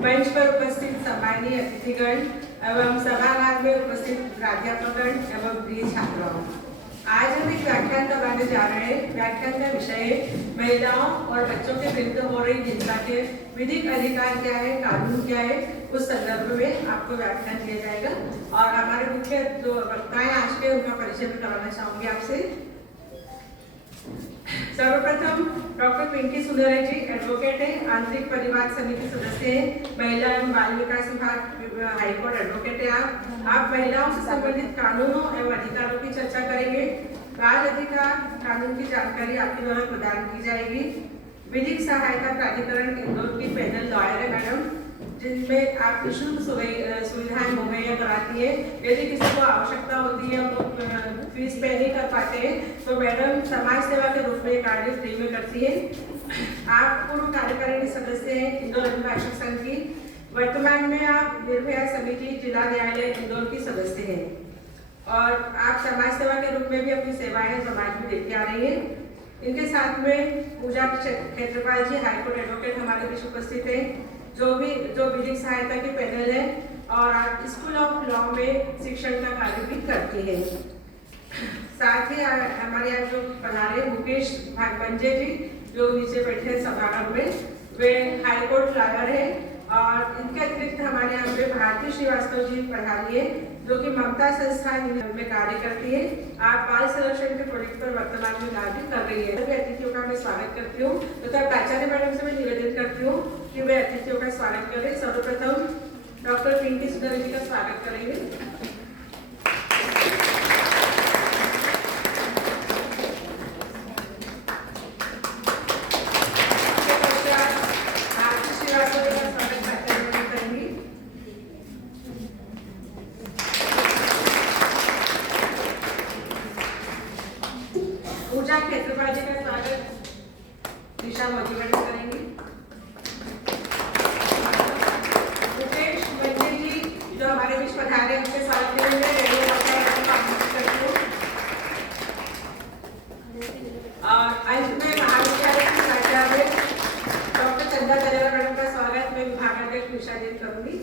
मंच पर उपस्थित सम्मानीय अतिथिगण एवं सभागार में उपस्थित प्राध्यापकगण एवं प्रिय छात्राओं, आज हम एक व्याख्यान करवाने जा रहे हैं। व्याख्यान का विषय है महिलाओं और बच्चों के विरुद्ध हो रही हिंसा के विधिक अधिकार क्या है, कानून क्या है, उस संदर्भ में आपको व्याख्यान दिया जाएगा। और हमारे मुख्य जो वक्ता हैं आज के, उनका परिचय भी करवाना चाहूंगी आपसे। सर्वप्रथम डॉक्टर पिंकी सुंदरे जी एडवोकेट हैं, आंतरिक परिवार समिति सदस्य हैं, महिला एवं बाल विकास विभाग हाईकोर्ट एडवोकेट है। आप महिलाओं से संबंधित कानूनों एवं अधिकारों की चर्चा करेंगे। बाल अधिकार कानून की जानकारी आपके द्वारा प्रदान की जाएगी। विधिक सहायता प्राधिकरण इंदौर की पैनल लॉयर है मैडम, जिनमें आप निःशुल्क सुविधाएं मुहैया कराती है। यदि किसी को आवश्यकता होती है, वो फीस पे नहीं कर पाते हैं, तो मैडम समाज सेवा के रूप में कार्य फ्री में करती है। आप पूर्व कार्यकारिणी सदस्य हैं इंदौर अभिभाषक संघ की। वर्तमान में आप निर्भया समिति जिला न्यायालय इंदौर की सदस्य हैं और आप समाज सेवा के रूप में भी अपनी सेवाएं समाज में देती आ रही हैं। इनके साथ में पूजा क्षेत्रपाल जी हाईकोर्ट एडवोकेट हमारे बीच उपस्थित हैं, जो विधिक सहायता के पैनल है और आप स्कूल ऑफ लॉ में शिक्षण का कार्य भी करती है। साथ ही हमारे यहाँ जो पधारे मुकेश भागवंजे जी, जो नीचे बैठे हैं सभागार में, वे हाईकोर्ट लॉयर है। और इनके अतिरिक्त हमारे यहाँ पे भारती श्रीवास्तव जी पधारी है, जो कि ममता संस्थान में कार्य करती है। आप बाल संरक्षण के प्रोजेक्ट पर वर्तमान में कार्य कर रही है। सभी अतिथियों का मैं स्वागत करती हूँ, तथा प्राचार्य मैडम से मैं निवेदन करती हूँ कि वे अतिथियों का स्वागत करें। सर्वप्रथम डॉक्टर पिंकी सुंदरे जी का स्वागत करेंगे। पूजा क्षेत्रपाल जी का स्वागत निशा मोदी मैडम करेंगी। मुकेश बंजे जी जो हमारे बीच पधारे, उनके स्वागत करेंगे। और अंत में महाविद्यालय की प्राचार्य डॉक्टर चंदा दरेरा मैडम का स्वागत मैं विभागाध्यक्ष निशा जी करूंगी।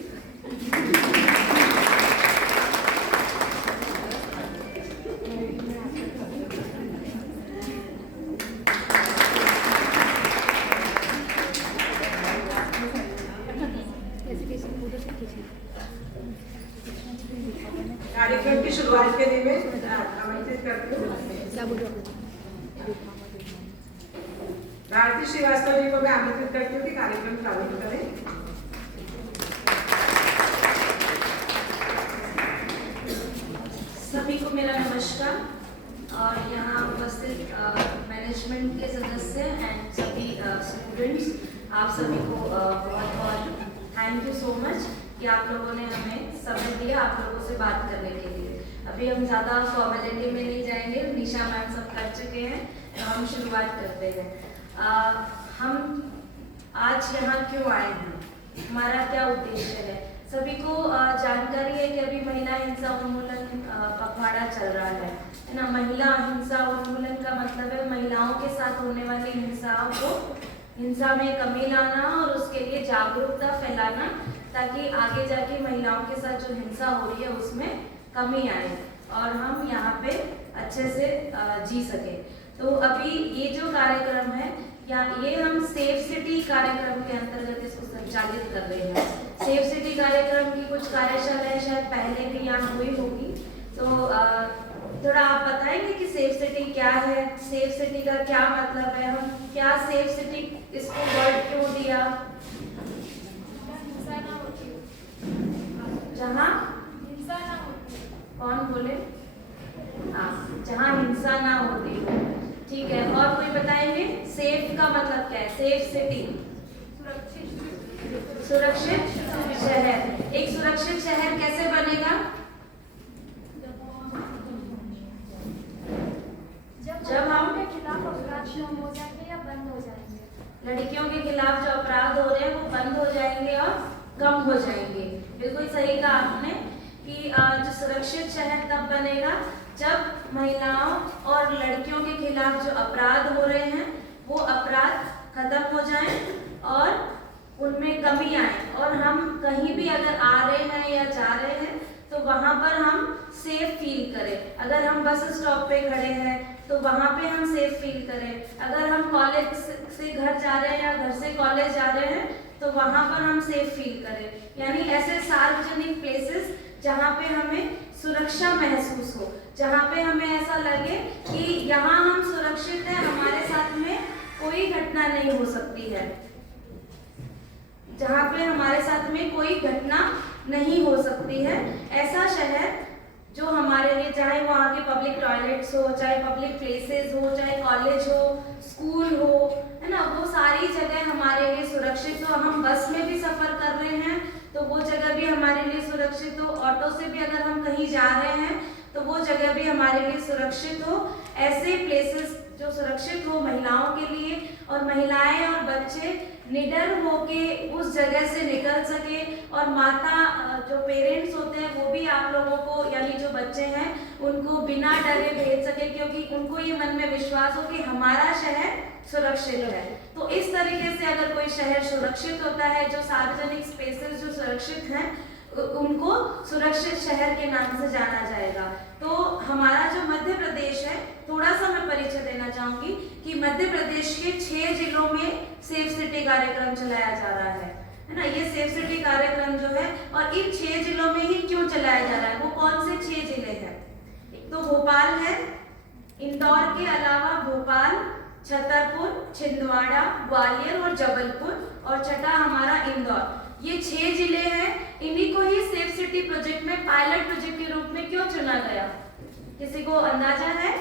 कार्यक्रम की शुरुआत के लिए मैं आमंत्रित करती हूँ भारती श्रीवास्तव जी को। मैं आमंत्रित करती हूँ कि कार्यक्रम प्रारंभ करें। सभी को मेरा नमस्कार और यहाँ उपस्थित मैनेजमेंट के सदस्य एंड सभी स्टूडेंट्स, आप सभी को बहुत बहुत थैंक यू सो मच कि आप लोगों ने हमें समय दिया आप लोगों से बात करने के लिए। अभी हम ज़्यादा फॉर्मेलिटी में नहीं जाएंगे, निशा मैम सब कर चुके हैं, तो हम शुरुआत करते हैं। हम आज यहाँ क्यों आए हैं, हमारा क्या उद्देश्य है। सभी को जानकारी है कि अभी महिला हिंसा उन्मूलन पखवाड़ा चल रहा है ना। महिला हिंसा उन्मूलन का मतलब है महिलाओं के साथ होने वाली हिंसाओं को, हिंसा में कमी लाना और उसके लिए जागरूकता फैलाना, ताकि आगे जाके महिलाओं के साथ जो हिंसा हो रही है उसमें कमी आए और हम यहाँ पे अच्छे से जी सके। तो अभी ये जो कार्यक्रम है, या ये हम सेफ सिटी कार्यक्रम के अंतर्गत इसको संचालित कर रहे हैं। सेफ सिटी कार्यक्रम की कुछ कार्यशालाएं शायद पहले भी यहाँ हुई होगी, तो थोड़ा आप बताएंगे कि सेफ सिटी क्या है, सेफ सिटी का क्या मतलब है, हम क्या सेफ सिटी इसको वर्ड क्यों दिया। जहाँ हिंसा ना होती, कौन बोले, जहाँ हिंसा ना होती हो, ठीक है। और कोई बताएंगे सेफ का मतलब क्या है। सेफ सिटी, सुरक्षित शहर। एक सुरक्षित शहर कैसे बनेगा, जब हम खिलाफ अपराध कम हो जाएंगे या बंद हो जाएंगे। लड़कियों के खिलाफ जो अपराध हो रहे हैं वो बंद हो जाएंगे और कम हो जाएंगे। बिल्कुल सही कहा आपने कि जो सुरक्षित शहर तब बनेगा जब महिलाओं और लड़कियों के खिलाफ जो अपराध हो रहे हैं वो अपराध खत्म हो जाएं और उनमें कमी आए और हम कहीं भी अगर आ रहे हैं या जा रहे हैं तो वहाँ पर हम सेफ फील करें। अगर हम बस स्टॉप पे खड़े हैं तो वहाँ पे हम सेफ फील करें। अगर हम कॉलेज से घर जा रहे हैं या घर से कॉलेज जा रहे हैं तो वहाँ पर हम सेफ फील करें। यानी ऐसे सार्वजनिक प्लेसेस जहाँ पे हमें सुरक्षा महसूस हो, जहाँ पे हमें ऐसा लगे कि यहाँ हम सुरक्षित हैं, हमारे साथ में कोई घटना नहीं हो सकती है, जहाँ पे हमारे साथ में कोई घटना नहीं हो सकती है। ऐसा शहर जो हमारे लिए, चाहे वहाँ के पब्लिक टॉयलेट्स हो, चाहे पब्लिक प्लेसेस हो, चाहे कॉलेज हो, स्कूल हो, है ना, वो सारी जगह हमारे लिए सुरक्षित हो। हम बस में भी सफ़र कर रहे हैं तो वो जगह भी हमारे लिए सुरक्षित हो। ऑटो से भी अगर हम कहीं जा रहे हैं तो वो जगह भी हमारे लिए सुरक्षित हो। ऐसे प्लेसेस जो सुरक्षित हो महिलाओं के लिए, और महिलाएं और बच्चे निडर होके उस जगह से निकल सके, और माता जो पेरेंट्स होते हैं वो भी आप लोगों को, यानी जो बच्चे हैं उनको बिना डरे भेज सके, क्योंकि उनको ये मन में विश्वास हो कि हमारा शहर सुरक्षित है। तो इस तरीके से अगर कोई शहर सुरक्षित होता है, जो सार्वजनिक स्पेसेस जो सुरक्षित हैं उनको सुरक्षित शहर के नाम से जाना जाएगा। तो हमारा जो मध्य प्रदेश है, थोड़ा सा मैं परिचय देना चाहूंगी कि मध्य प्रदेश के 6 जिलों में सेफ सिटी कार्यक्रम चलाया जा रहा है ना। ये सेफ सिटी कार्यक्रम जो है, और इन 6 जिलों में ही क्यों चलाया जा रहा है, वो कौन से 6 जिले हैं? तो भोपाल है, इंदौर के अलावा भोपाल, छतरपुर, छिंदवाड़ा, ग्वालियर और जबलपुर, और छठा हमारा इंदौर। ये 6 जिले हैं। इन्हीं को ही सेफ सिटी प्रोजेक्ट में पायलट प्रोजेक्ट के रूप में क्यों चुना गया, किसी को अंदाजा है?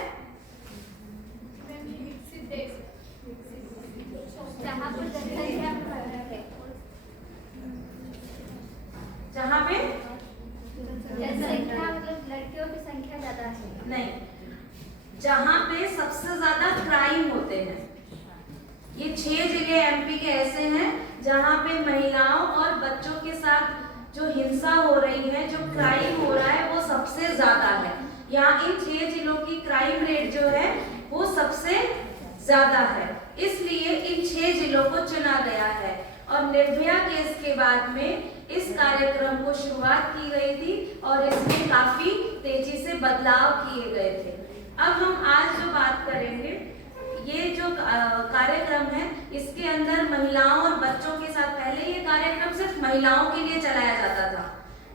जहाँ पर जनसंख्या है, जहाँ पे जनसंख्या मतलब लड़कियों की संख्या ज्यादा है। नहीं, जहाँ पे सबसे ज्यादा क्राइम होते हैं। ये 6 जिले एमपी के ऐसे हैं जहाँ पे महिलाओं और बच्चों के साथ जो हिंसा हो रही है, जो क्राइम हो रहा है, वो सबसे ज्यादा है। यहाँ इन 6 जिलों की क्राइम रेट जो है वो सबसे ज्यादा है, इसलिए इन 6 जिलों को चुना गया है। और निर्भया केस के बाद में इस कार्यक्रम को शुरुआत की गई थी और इसमें काफी तेजी से बदलाव किए गए थे। अब हम आज जो बात करेंगे, ये जो कार्यक्रम है इसके अंदर महिलाओं और बच्चों के साथ, पहले ये कार्यक्रम सिर्फ महिलाओं के लिए चलाया जाता था,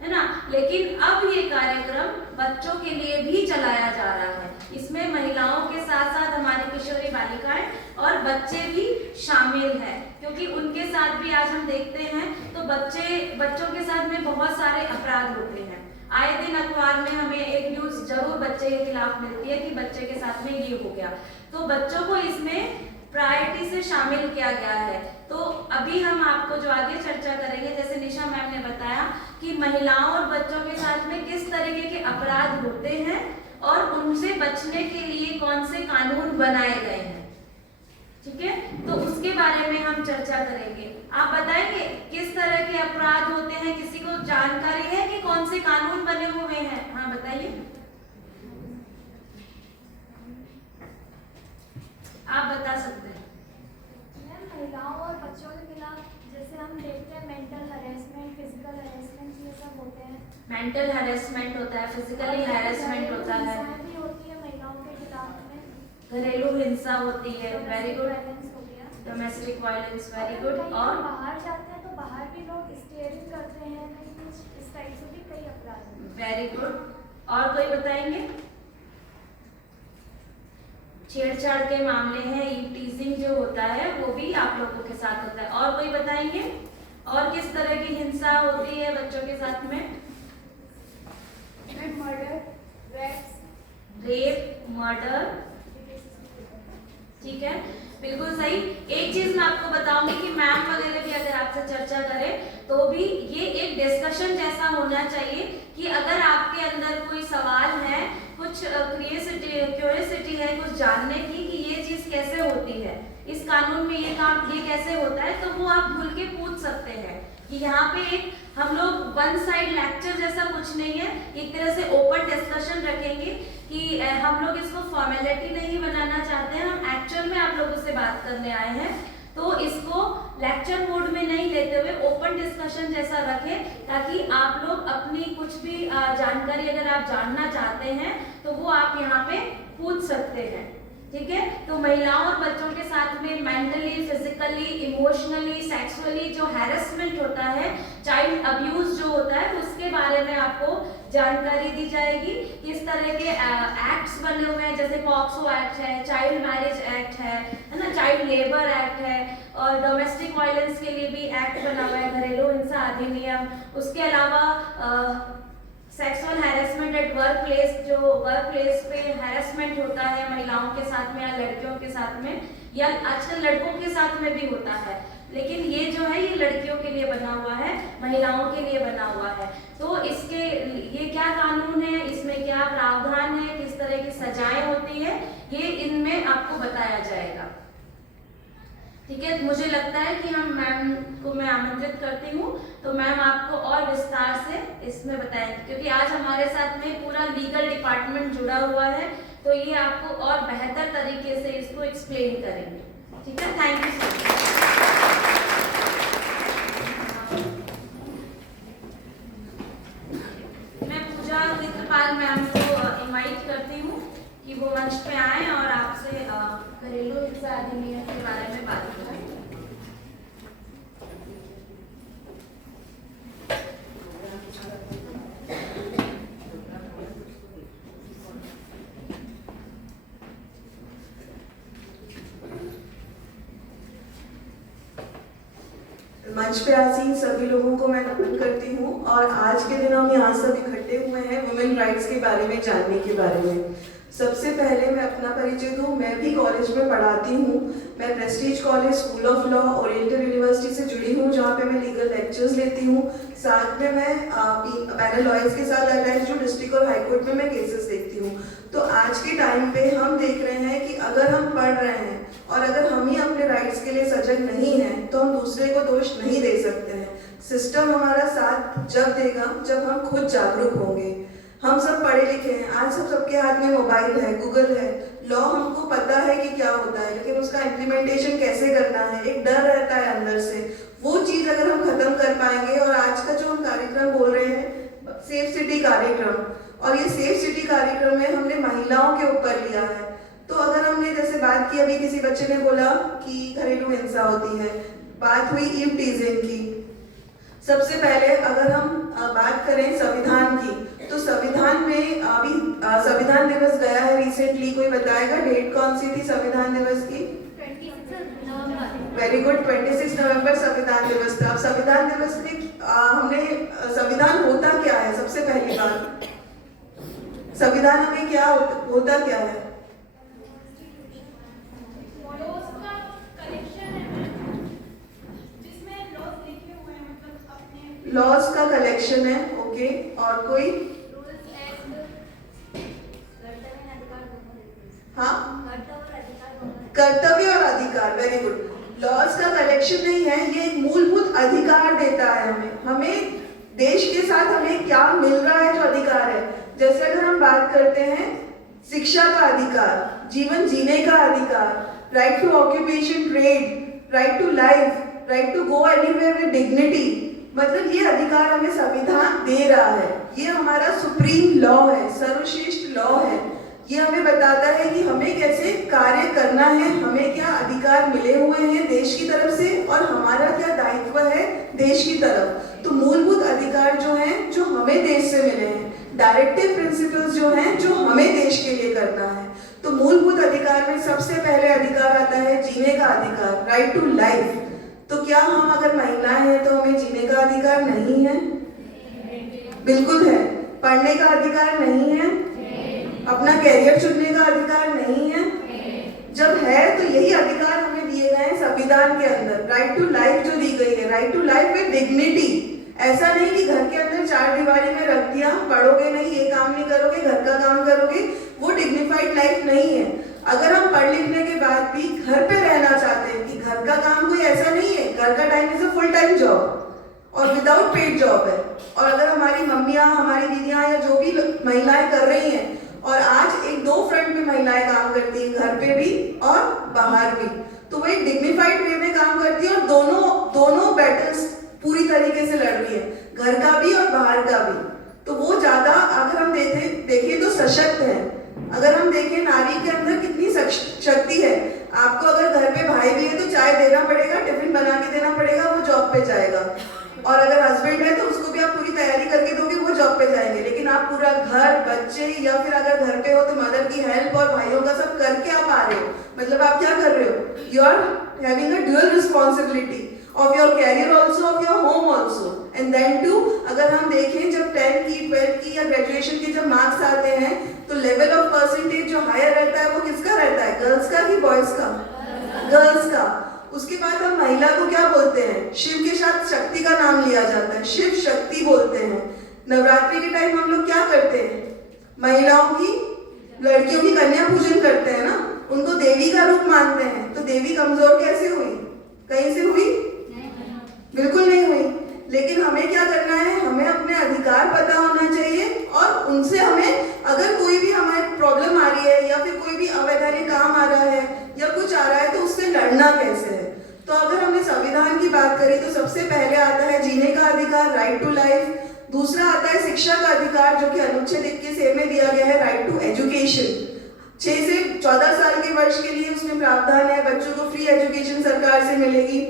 है ना, लेकिन अब ये कार्यक्रम बच्चों के लिए भी चलाया जा रहा है। इसमें महिलाओं के साथ साथ हमारी किशोरी बालिकाएं और बच्चे भी शामिल हैं, क्योंकि उनके साथ भी आज हम देखते हैं तो बच्चों के साथ में बहुत सारे अपराध होते हैं। आए दिन अखबार में हमें एक न्यूज जरूर बच्चे के खिलाफ मिलती है कि बच्चे के साथ में ये हो गया, तो बच्चों को इसमें प्रायोरिटी से शामिल किया गया है। तो अभी हम आपको जो आगे चर्चा करेंगे, जैसे निशा मैम ने बताया कि महिलाओं और बच्चों के साथ में किस तरीके के अपराध होते हैं और उनसे बचने के लिए कौन से कानून बनाए गए हैं, ठीक है, तो उसके बारे में हम चर्चा करेंगे। आप बताएंगे किस तरह के अपराध होते हैं, किसी को जानकारी है कि कौन से कानून बने हुए हैं? हाँ बताइए, आप बता सकते हैं। महिलाओं और बच्चों के खिलाफ जैसे हम देखते हैं मेंटल हैरेसमेंट, फिजिकल हैरेसमेंट, ये सब होते हैं। मेंटल हैरेसमेंट होता है, फिजिकली हैरेसमेंट होता है, भी होती है महिलाओं के खिलाफ में, घरेलू हिंसा होती है, वेरी गुड, वायलेंस हो गया, डोमेस्टिक वायलेंस, वेरी अगर गुड। कहीं और हम बाहर जाते हैं तो बाहर भी लोग स्टेयरिंग करते हैं, इस टाइप से भी कई अपराध हैं। Very good. और कोई बताएंगे? छेड़छाड़ के मामले हैं, टीजिंग जो होता है वो भी आप लोगों के साथ होता है। और कोई बताएंगे और किस तरह की हिंसा होती है बच्चों के साथ में? मर्डर, रेप, मर्डर, ठीक है, बिल्कुल सही। एक चीज मैं आपको बताऊंगी कि मैम वगैरह भी अगर आपसे चर्चा करें तो भी ये एक डिस्कशन जैसा होना चाहिए कि अगर आपके अंदर कोई सवाल है, कुछ क्यूरियोसिटी है कुछ जानने की कि ये चीज कैसे होती है, इस कानून में ये काम ये कैसे होता है, तो वो आप खुल के पूछ सकते हैं। कि यहाँ पे एक हम लोग वन साइड लेक्चर जैसा कुछ नहीं है, एक तरह से ओपन डिस्कशन रखेंगे कि हम लोग इसको फॉर्मेलिटी नहीं बनाना चाहते हैं, हम एक्चुअल में आप लोगों से बात करने आए हैं। तो इसको लेक्चर मोड में नहीं लेते हुए ओपन डिस्कशन जैसा रखें, ताकि आप लोग अपनी कुछ भी जानकारी अगर आप जानना चाहते हैं तो वो आप यहाँ पे पूछ सकते हैं। ठीक है, तो महिलाओं और बच्चों के साथ में मेंटली, फिजिकली, इमोशनली, सेक्सुअली जो हैरेसमेंट होता है, चाइल्ड अब्यूज जो होता है, उसके बारे में आपको जानकारी दी जाएगी। किस तरह के एक्ट्स बने हुए हैं, जैसे पॉक्सो एक्ट है, चाइल्ड मैरिज एक्ट है ना, चाइल्ड लेबर एक्ट है, और डोमेस्टिक वायलेंस के लिए भी एक्ट बना हुआ है, घरेलू हिंसा अधिनियम। उसके अलावा sexual harassment at work place, जो वर्क प्लेस पे हैरेसमेंट होता है महिलाओं के साथ में या लड़कियों के साथ में, या आजकल लड़कों के साथ में भी होता है, लेकिन ये जो है ये लड़कियों के लिए बना हुआ है, महिलाओं के लिए बना हुआ है। तो इसके ये क्या कानून है, इसमें क्या प्रावधान है, किस तरह की सजाएं होती है, ये इनमें आपको बताया जाएगा। ठीक है, मुझे लगता है कि हम मैम को मैं आमंत्रित करती हूँ, तो मैम आपको और विस्तार से इसमें बताएंगे, क्योंकि आज हमारे साथ में पूरा लीगल डिपार्टमेंट जुड़ा हुआ है, तो ये आपको और बेहतर तरीके से इसको एक्सप्लेन करेंगे। ठीक है, थैंक यू सो मच। मैं पूजा नेत्रपाल मैम को इनवाइट करती हूँ कि वो मंच पे आए और आपसे घरेलू हिंसा अधिनियम के बारे में बात करें। मंच पे आसीन सभी लोगों को मैं नमन करती हूँ, और आज के दिन हम यहाँ सब इकट्ठे हुए हैं वुमेन राइट्स के बारे में जानने के बारे में। सबसे पहले मैं अपना परिचय दूँ, मैं भी कॉलेज में पढ़ाती हूँ। मैं Prestige college school of law oriental university से जुड़ी हूँ, जहाँ पे मैं लीगल लेक्चर्स लेती हूँ। साथ में मैं पैनल लॉयर्स के साथ अटैच जो डिस्ट्रिक्ट और हाई कोर्ट में मैं केसेस देखती हूँ। तो आज के टाइम पे हम देख रहे हैं कि अगर हम पढ़ रहे हैं और अगर हम ही अपने राइट्स के लिए सजग नहीं हैं, तो हम दूसरे को दोष नहीं दे सकते हैं। सिस्टम हमारा साथ जब देगा जब हम खुद जागरूक होंगे। हम सब पढ़े लिखे हैं, आज सबके हाथ में मोबाइल है, गूगल है, लॉ हमको पता है कि क्या होता है, लेकिन उसका इम्प्लीमेंटेशन कैसे करना है, एक डर रहता है अंदर से। वो चीज़ अगर हम खत्म कर पाएंगे, और आज का जो हम कार्यक्रम बोल रहे हैं सेफ सिटी कार्यक्रम, और ये सेफ सिटी कार्यक्रम में हमने महिलाओं के ऊपर लिया है। तो अगर हमने जैसे बात की, अभी किसी बच्चे ने बोला कि घरेलू हिंसा होती है, बात हुई ईव टीजिंग की। सबसे पहले अगर हम बात करें संविधान की, तो संविधान में अभी संविधान दिवस गया है रिसेंटली, कोई बताएगा डेट कौन सी थी संविधान दिवस की? 26 नवंबर। वेरी गुड, 26 नवंबर संविधान दिवस था। अब संविधान दिवस में हमने संविधान होता क्या है? सबसे पहली बात, संविधान हमें क्या होता क्या है? लॉज का कलेक्शन है, ओके। और कोई? हाँ, कर्तव्य और अधिकार, वेरी गुड। लॉज का कलेक्शन नहीं है, ये एक मूलभूत अधिकार देता है हमें देश के साथ हमें क्या मिल रहा है, जो अधिकार है। जैसे अगर हम बात करते हैं शिक्षा का अधिकार, जीवन जीने का अधिकार, right to occupation, trade, right to life, right to go anywhere with dignity, मतलब ये अधिकार हमें संविधान दे रहा है। ये हमारा सुप्रीम लॉ है, सर्वश्रेष्ठ लॉ है। ये हमें बताता है कि हमें कैसे कार्य करना है, हमें क्या अधिकार मिले हुए हैं देश की तरफ से, और हमारा क्या दायित्व है देश की तरफ। तो मूलभूत अधिकार जो हैं, जो हमें देश से मिले हैं, डायरेक्टिव प्रिंसिपल्स जो हैं, जो हमें देश के लिए करना है। तो मूलभूत अधिकार में सबसे पहले अधिकार आता है जीने का अधिकार, राइट टू लाइफ। तो क्या हम अगर महिलाएं हैं तो हमें जीने का अधिकार नहीं है? बिल्कुल है। पढ़ने का अधिकार नहीं है? अपना कैरियर चुनने का अधिकार नहीं है? जब है तो यही अधिकार हमें दिए गए हैं संविधान के अंदर, राइट टू लाइफ जो दी गई है, right to life with dignity. ऐसा नहीं कि घर के अंदर चार दीवारी में रख दिया, पढ़ोगे नहीं, ये काम नहीं करोगे, घर का काम करोगे, वो डिग्निफाइड लाइफ नहीं है। अगर हम पढ़ लिखने के बाद भी घर पे रहना चाहते हैं, कि घर का काम कोई ऐसा नहीं है, घर का time is a full time job और विदाउट पेड जॉब है। और अगर हमारी मम्मियाँ, हमारी दीदियाँ या जो भी महिलाएं कर रही हैं, और आज एक दो फ्रंट पे महिलाएं काम करती हैं, घर पे भी और बाहर भी, तो वो एक डिग्निफाइड वे में काम करती है और दोनों बैटल्स पूरी तरीके से लड़ रही है, घर का भी और बाहर का भी। तो वो ज्यादा अगर हम देखें तो सशक्त है। अगर हम देखें नारी के अंदर कितनी शक्ति है। आपको अगर घर पे भाई भी है तो चाय देना पड़ेगा, टिफिन बना के देना पड़ेगा, वो जॉब पे जाएगा। और अगर हस्बैंड है तो उसको भी आप पूरी तैयारी करके दोगे, वो जॉब पे जाएंगे। लेकिन आप पूरा घर, बच्चे, या फिर अगर घर पे हो तो मदर की हेल्प और भाइयों का सब करके आप आ रहे हो। मतलब आप क्या कर रहे हो? You are having a dual responsibility of your career also, of your home also, and then too अगर हम देखें जब 10th की, 12th की या ग्रेजुएशन के जब मार्क्स आते हैं तो लेवल ऑफ परसेंटेज जो हायर रहता है वो किसका रहता है? गर्ल्स का कि बॉयज का? गर्ल्स का। उसके बाद हम महिला को क्या बोलते हैं? शिव के साथ शक्ति का नाम लिया जाता है, शिव शक्ति बोलते हैं। नवरात्रि के टाइम हम लोग क्या करते हैं? महिलाओं की, लड़कियों की कन्या पूजन करते हैं ना, उनको देवी का रूप मानते हैं। तो देवी कमजोर कैसे हुई? कहीं से हुई? बिल्कुल नहीं हुई। लेकिन हमें क्या करना है? हमें अपने अधिकार पता होना चाहिए और उनसे हमें, अगर कोई भी हमारी प्रॉब्लम आ रही है या फिर कोई भी अवैधानिक काम आ रहा है या कुछ आ रहा है तो उससे लड़ना कैसे है। तो अगर हमने संविधान की बात करी तो सबसे पहले आता है जीने का अधिकार, राइट टू लाइफ। दूसरा आता है शिक्षा का अधिकार, जो कि अनुच्छेद 21A में दिया गया है, राइट टू एजुकेशन। 6 से 14 साल के वर्ष के लिए उसमें प्रावधान है, बच्चों को फ्री एजुकेशन सरकार से मिलेगी।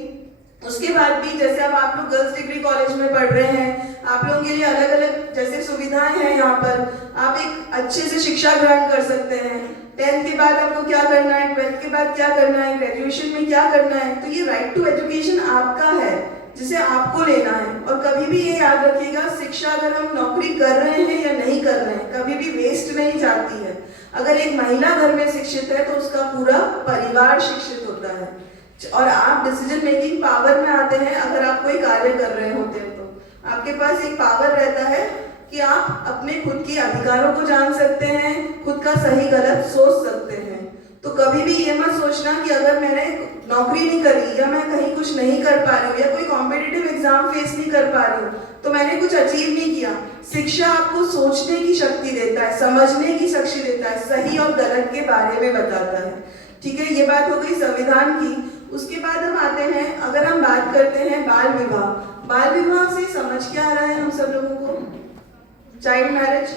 उसके बाद भी जैसे अब आप लोग गर्ल्स डिग्री कॉलेज में पढ़ रहे हैं, आप लोगों के लिए अलग अलग जैसे सुविधाएं हैं यहाँ पर, आप एक अच्छे से शिक्षा ग्रहण कर सकते हैं। 10th के बाद आपको क्या करना है, 12th के बाद क्या करना है, ग्रेजुएशन में क्या करना है, तो ये राइट टू एजुकेशन आपका है जिसे आपको लेना है। और कभी भी ये याद रखिएगा, शिक्षा अगर हम नौकरी कर रहे हैं या नहीं कर रहे हैं कभी भी वेस्ट नहीं जाती है। अगर एक महिला घर में शिक्षित है तो उसका पूरा परिवार शिक्षित होता है और आप डिसीजन मेकिंग पावर में आते हैं। अगर आप कोई कार्य कर रहे होते हैं तो आपके पास एक पावर रहता है कि आप अपने खुद के अधिकारों को जान सकते हैं, खुद का सही गलत सोच सकते हैं। तो कभी भी ये मत सोचना कि अगर मैंने नौकरी नहीं करी या मैं कहीं कुछ नहीं कर पा रही हूँ या कोई कॉम्पिटिटिव एग्जाम फेस नहीं कर पा रही हूँ तो मैंने कुछ अचीव नहीं किया। शिक्षा आपको सोचने की शक्ति देता है, समझने की शक्ति देता है, सही और गलत के बारे में बताता है। ठीक है, ये बात हो गई संविधान की। उसके बाद हम आते हैं, अगर हम बात करते हैं बाल विवाह। बाल विवाह से समझ क्या आ रहा है हम सब लोगों को? Child marriage.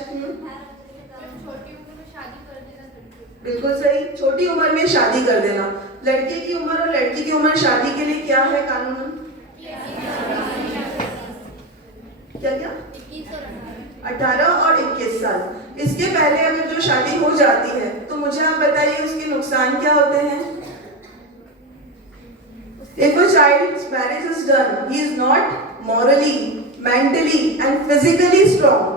बिल्कुल सही, छोटी उम्र में शादी कर देना। लड़के की उम्र और लड़की की उम्र शादी के लिए क्या है कानून? क्या 18 और 21 साल। इसके पहले अगर जो शादी हो जाती है तो मुझे आप बताइए उसके नुकसान क्या होते हैं? If a child's marriage is done, he is not morally, mentally and physically strong.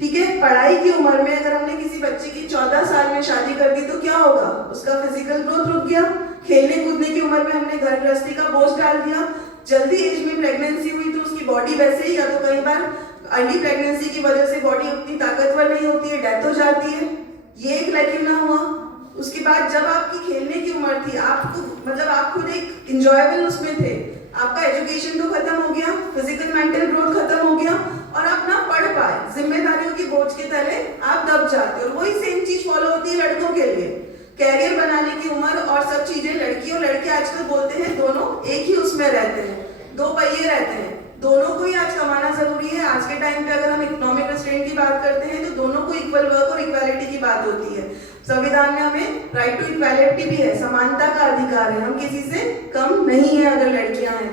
ठीक है, पढ़ाई की उम्र में अगर हमने किसी बच्चे की 14 साल में शादी कर दी तो क्या होगा? उसका फिजिकल ग्रोथ रुक गया। खेलने कूदने की उम्र में हमने घर गृहस्थी का बोझ डाल दिया। जल्दी एज में प्रेगनेंसी हुई तो उसकी बॉडी वैसे ही, या तो कई बार अर्ली प्रेगनेंसी की वजह से बॉडी उतनी ताकतवर नहीं होती है, डेथ हो जाती है। ये एक लैक्यूना हुआ। उसके बाद जब आपकी खेलने की उम्र थी, आपको मतलब आप खुद एक इंजॉयबल उसमें थे, आपका एजुकेशन तो खत्म हो गया, फिजिकल मेंटल ग्रोथ खत्म हो गया और आप ना पढ़ पाए, जिम्मेदारियों की बोझ के तले आप दब जाते हो। और वही सेम चीज फॉलो होती है लड़कों के लिए। कैरियर बनाने की उम्र और सब चीजें, लड़की और लड़के आजकल बोलते हैं दोनों एक ही उसमें रहते हैं, 2 पहिए रहते हैं, दोनों को ही आज कमाना जरूरी है। आज के टाइम पे अगर हम इकोनॉमिक रेस्ट्रेंट की बात करते हैं तो दोनों को इक्वल वर्क और इक्वालिटी की बात होती है। संविधान में हमें राइट टू इक्वालिटी भी है, समानता का अधिकार है, हम किसी से कम नहीं है अगर लड़कियां हैं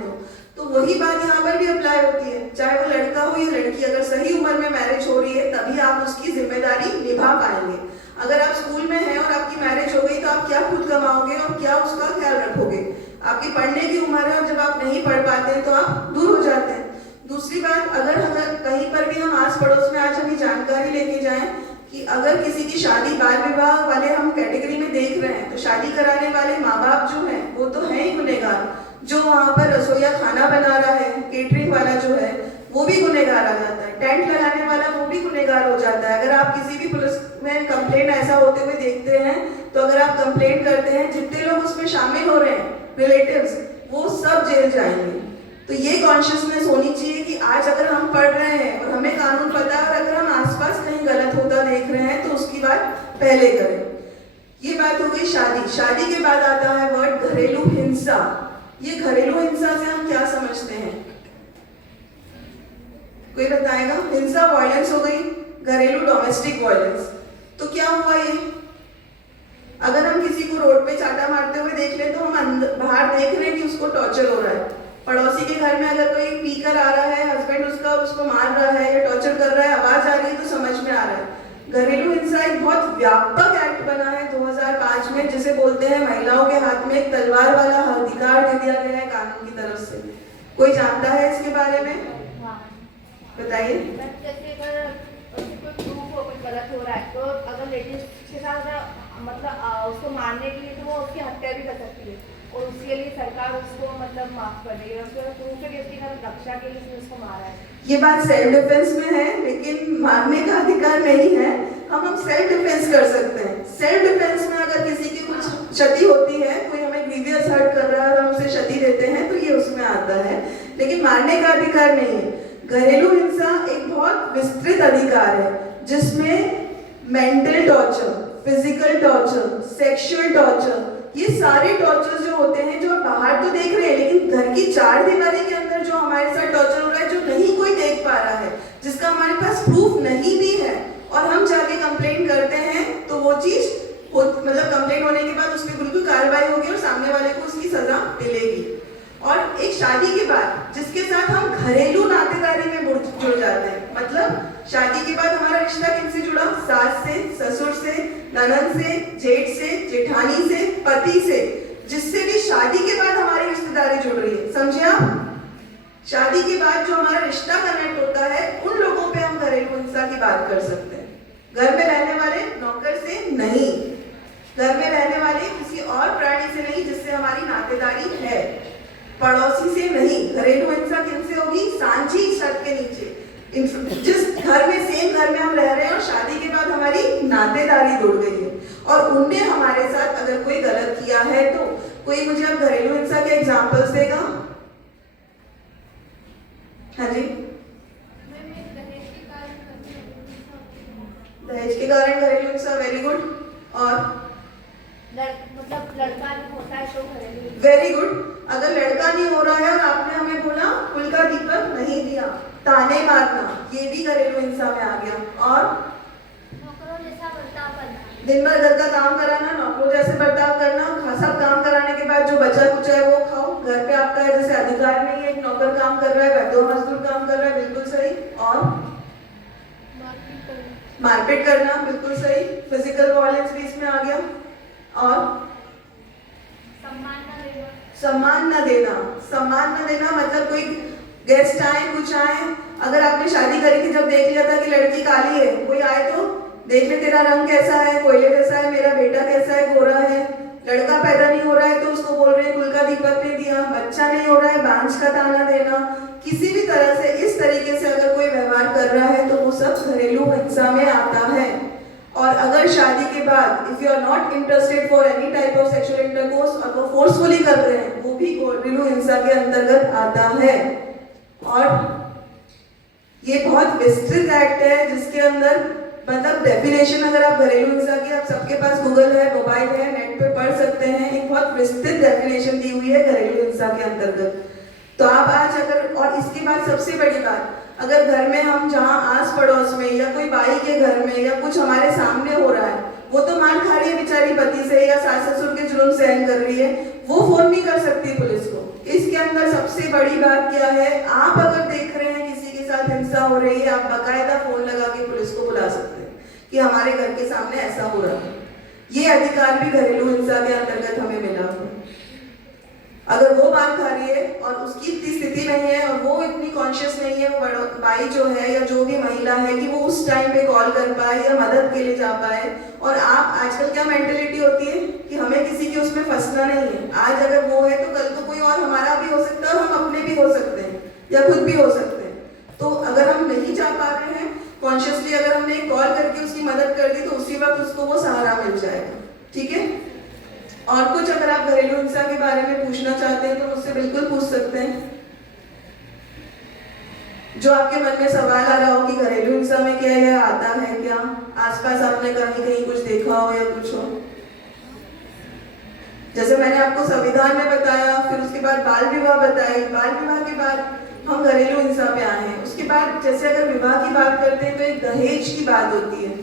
तो वही बात यहाँ पर भी अप्लाई होती है। चाहे वो लड़का हो या लड़की, अगर सही उम्र में मैरिज हो रही है तभी आप उसकी जिम्मेदारी निभा पाएंगे। अगर आप स्कूल में हैं और आपकी मैरिज हो गई तो आप क्या खुद कमाओगे और क्या उसका ख्याल रखोगे? आपकी पढ़ने की उम्र है और जब आप नहीं पढ़ पाते हैं तो आप दूर हो जाते हैं। दूसरी बात, अगर कहीं पर भी हम आस पड़ोस में आज हमें जानकारी लेके जाएं कि अगर किसी की शादी बाल विवाह वाले हम कैटेगरी में देख रहे हैं तो शादी कराने वाले माँ बाप जो हैं वो तो है ही गुनहगार। जो वहाँ पर रसोईया खाना बना रहा है, केटरिंग वाला जो है वो भी गुनहगार आ जाता है, टेंट लगाने वाला वो भी गुनहगार हो जाता है। अगर आप किसी भी पुलिस में कंप्लेंट ऐसा होते हुए देखते हैं तो अगर आप कंप्लेंट करते हैं, जितने लोग उसमें शामिल हो रहे हैं रिलेटिव्स, वो सब जेल जाएंगे। तो ये कॉन्शियसनेस होनी चाहिए कि आज अगर हम पढ़ रहे हैं और हमें कानून पता है और अगर हम आसपास कहीं गलत होता देख रहे हैं तो उसकी बात पहले करें। ये बात हो गई शादी। शादी के बाद आता है वर्ड घरेलू कोई बताएगा? हिंसा वायलेंस हो गई, घरेलू डोमेस्टिक वायलेंस। तो क्या हुआ ये? अगर हम किसी को रोड पे चाटा मारते हुए देख ले तो हम बाहर देख रहे हैं कि उसको टॉर्चर हो रहा है। पड़ोसी के घर में अगर कोई पीकर आ रहा है, हस्बैंड उसका उसको मार रहा है या टॉर्चर कर रहा है, आवाज आ रही है तो समझ में आ रहा है। घरेलू हिंसा एक बहुत व्यापक एक्ट बना है 2005 में, जिसे बोलते हैं महिलाओं के हाथ में एक तलवार वाला अधिकार दे दिया गया है कानून की तरफ से। कोई जानता है इसके बारे में? बताइए। जैसे अगर कोई प्रूफ हो कुछ गलत हो रहा है तो अगर लेडीज के साथ मतलब उसको मारने के लिए तो वो उसकी हत्या भी कर सकती है और उसके लिए सरकार उसको मतलब माफ कर देगी। उसके प्रूफ है कि उसकी रक्षा के लिए उसको मारा है। ये बात सेल्फ डिफेंस में है, लेकिन मारने का अधिकार नहीं है। हम सेल्फ डिफेंस कर सकते हैं। सेल्फ डिफेंस में अगर किसी की कुछ क्षति होती है, कोई हमें ग्रीवियस हर्ट कर रहा है और हम उसे क्षति देते हैं तो ये उसमें आता है, लेकिन मारने का अधिकार नहीं है। घरेलू हिंसा एक बहुत विस्तृत अधिकार है जिसमें mental torture, physical torture, sexual torture, ये सारे टॉर्चर जो होते हैं, जो बाहर तो देख रहे हैं, लेकिन घर की चार दीवारी के अंदर जो हमारे साथ टॉर्चर हो रहा है, जो नहीं कोई देख पा रहा है, जिसका हमारे पास प्रूफ नहीं भी है, और हम जाके कंप्लेंट करते हैं तो वो चीज मतलब कंप्लेंट होने के बाद उस पर बिल्कुल कार्रवाई होगी और सामने वाले को उसकी सजा मिलेगी। और एक शादी के बाद जिसके साथ हम घरेलू नातेदारी में जुड़ जाते हैं, मतलब शादी के बाद हमारा रिश्ता किनसे जुड़ा? सास से, ससुर से, ननद से, जेठ से, जेठानी से, पति से, जिससे भी शादी के बाद हमारी रिश्तेदारी जुड़ रही है। समझे आप? शादी के बाद जो हमारा रिश्ता कनेक्ट होता है, उन लोगों पे हम घरेलू हिंसा की बात कर सकते हैं। घर में रहने वाले नौकर से नहीं, घर में रहने वाले किसी और प्राणी से नहीं जिससे हमारी नातेदारी है, पड़ोसी से नहीं। घरेलू हिंसा किनसे होगी? सांझी छत के नीचे, जिस घर में, सेम घर में हम रह रहे हैं और शादी के बाद हमारी नातेदारी जुड़ गई है और उनने हमारे साथ अगर कोई गलत किया है तो। कोई मुझे अब घरेलू हिंसा के एग्जांपल्स देगा? हाँ जी। दहेज के कारण घरेलू हिंसा, वेरी गुड। और मतलब लड़का नहीं होता है तो घरेलू। Very good. अगर लड़का नहीं हो रहा है और आपने हमें बोला कुल का दीपक नहीं दिया, ताने मारना, ये भी घरेलू हिंसा में आ गया। और नौकरों जैसा बर्ताव करना, दिन भर घर का काम कराना, नौकरों जैसे बर्ताव करना, सब काम कराने के बाद जो बचा कुचा है वो खाओ। घर पे आपका जैसे अधिकार नहीं है, एक नौकर काम कर रहा है, दो मजदूर काम कर रहा है, बिल्कुल सही। और मारपीट करना, बिल्कुल सही। फिजिकल वायलेंस भी इसमें आ गया। और सम्मान न देना, सम्मान न देना मतलब कोई गेस्ट आए, कुछ आए, अगर आपने शादी करी थी, जब देख लिया था कि लड़की काली है, कोई आए तो देख ले तेरा रंग कैसा है, कोयले जैसा है, मेरा बेटा कैसा है, गोरा है। लड़का पैदा नहीं हो रहा है तो उसको बोल रहे हैं कुल का दीपक नहीं दिया। बच्चा नहीं हो रहा है, बांझ का ताना देना। किसी भी तरह से इस तरीके से अगर कोई व्यवहार कर रहा है तो वो सब घरेलू हिंसा में आता है। और अगर शादी के बाद if you are not interested for any type of sexual intercourse और वो फोर्सफुली कर रहे हैं, वो भी घरेलू हिंसा के अंतर्गत आता है। और ये बहुत विस्तृत एक्ट है जिसके अंदर मतलब डेफिनेशन, अगर आप घरेलू हिंसा की, आप सबके पास गूगल है, मोबाइल है, नेट पे पढ़ सकते हैं। एक बहुत विस्तृत डेफिनेशन दी हुई है घरेलू हिंसा के अंतर्गत। तो आप आज अगर, और इसके बाद सबसे बड़ी बात, अगर घर में हम जहाँ आस पड़ोस में या कोई भाई के घर में या कुछ हमारे सामने हो रहा है, वो तो मार खा रही है बेचारी पति से या सास ससुर के जुर्म सहन कर रही है, वो फोन नहीं कर सकती पुलिस को। इसके अंदर सबसे बड़ी बात क्या है, आप अगर देख रहे हैं किसी के साथ हिंसा हो रही है, आप बाकायदा फोन लगा के पुलिस को बुला सकते हैं कि हमारे घर के सामने ऐसा हो रहा है। ये अधिकार भी घरेलू हिंसा के अंतर्गत हमें मिला हुआ है। अगर वो बात खा रही है और उसकी इतनी स्थिति नहीं है और वो इतनी कॉन्शियस नहीं है, वो भाई जो है या जो भी महिला है, कि वो उस टाइम पे कॉल कर पाए या मदद के लिए जा पाए। और आप आजकल क्या मेंटेलिटी होती है कि हमें किसी के उसमें फंसना नहीं है। आज अगर वो है तो कल तो कोई और हमारा भी हो सकता है और हम अपने भी हो सकते हैं या खुद भी हो सकते हैं। तो अगर हम नहीं जा पा रहे हैं कॉन्शियसली, अगर हमने कॉल करके उसकी मदद कर दी तो उसी वक्त उसको वो सहारा मिल जाएगा। ठीक है। और कुछ अगर आप घरेलू हिंसा के बारे में पूछना चाहते हैं तो मुझसे बिल्कुल पूछ सकते हैं। जो आपके मन में सवाल आ रहा हो कि घरेलू हिंसा में क्या यह आता है, क्या आसपास आपने कहीं कहीं कुछ देखा हो या कुछ हो। जैसे मैंने आपको संविधान में बताया, फिर उसके बाद बाल विवाह बताई, बाल विवाह के बाद हम घरेलू हिंसा पे आए हैं। उसके बाद जैसे अगर विवाह की बात करते हैं तो एक दहेज की बात होती है।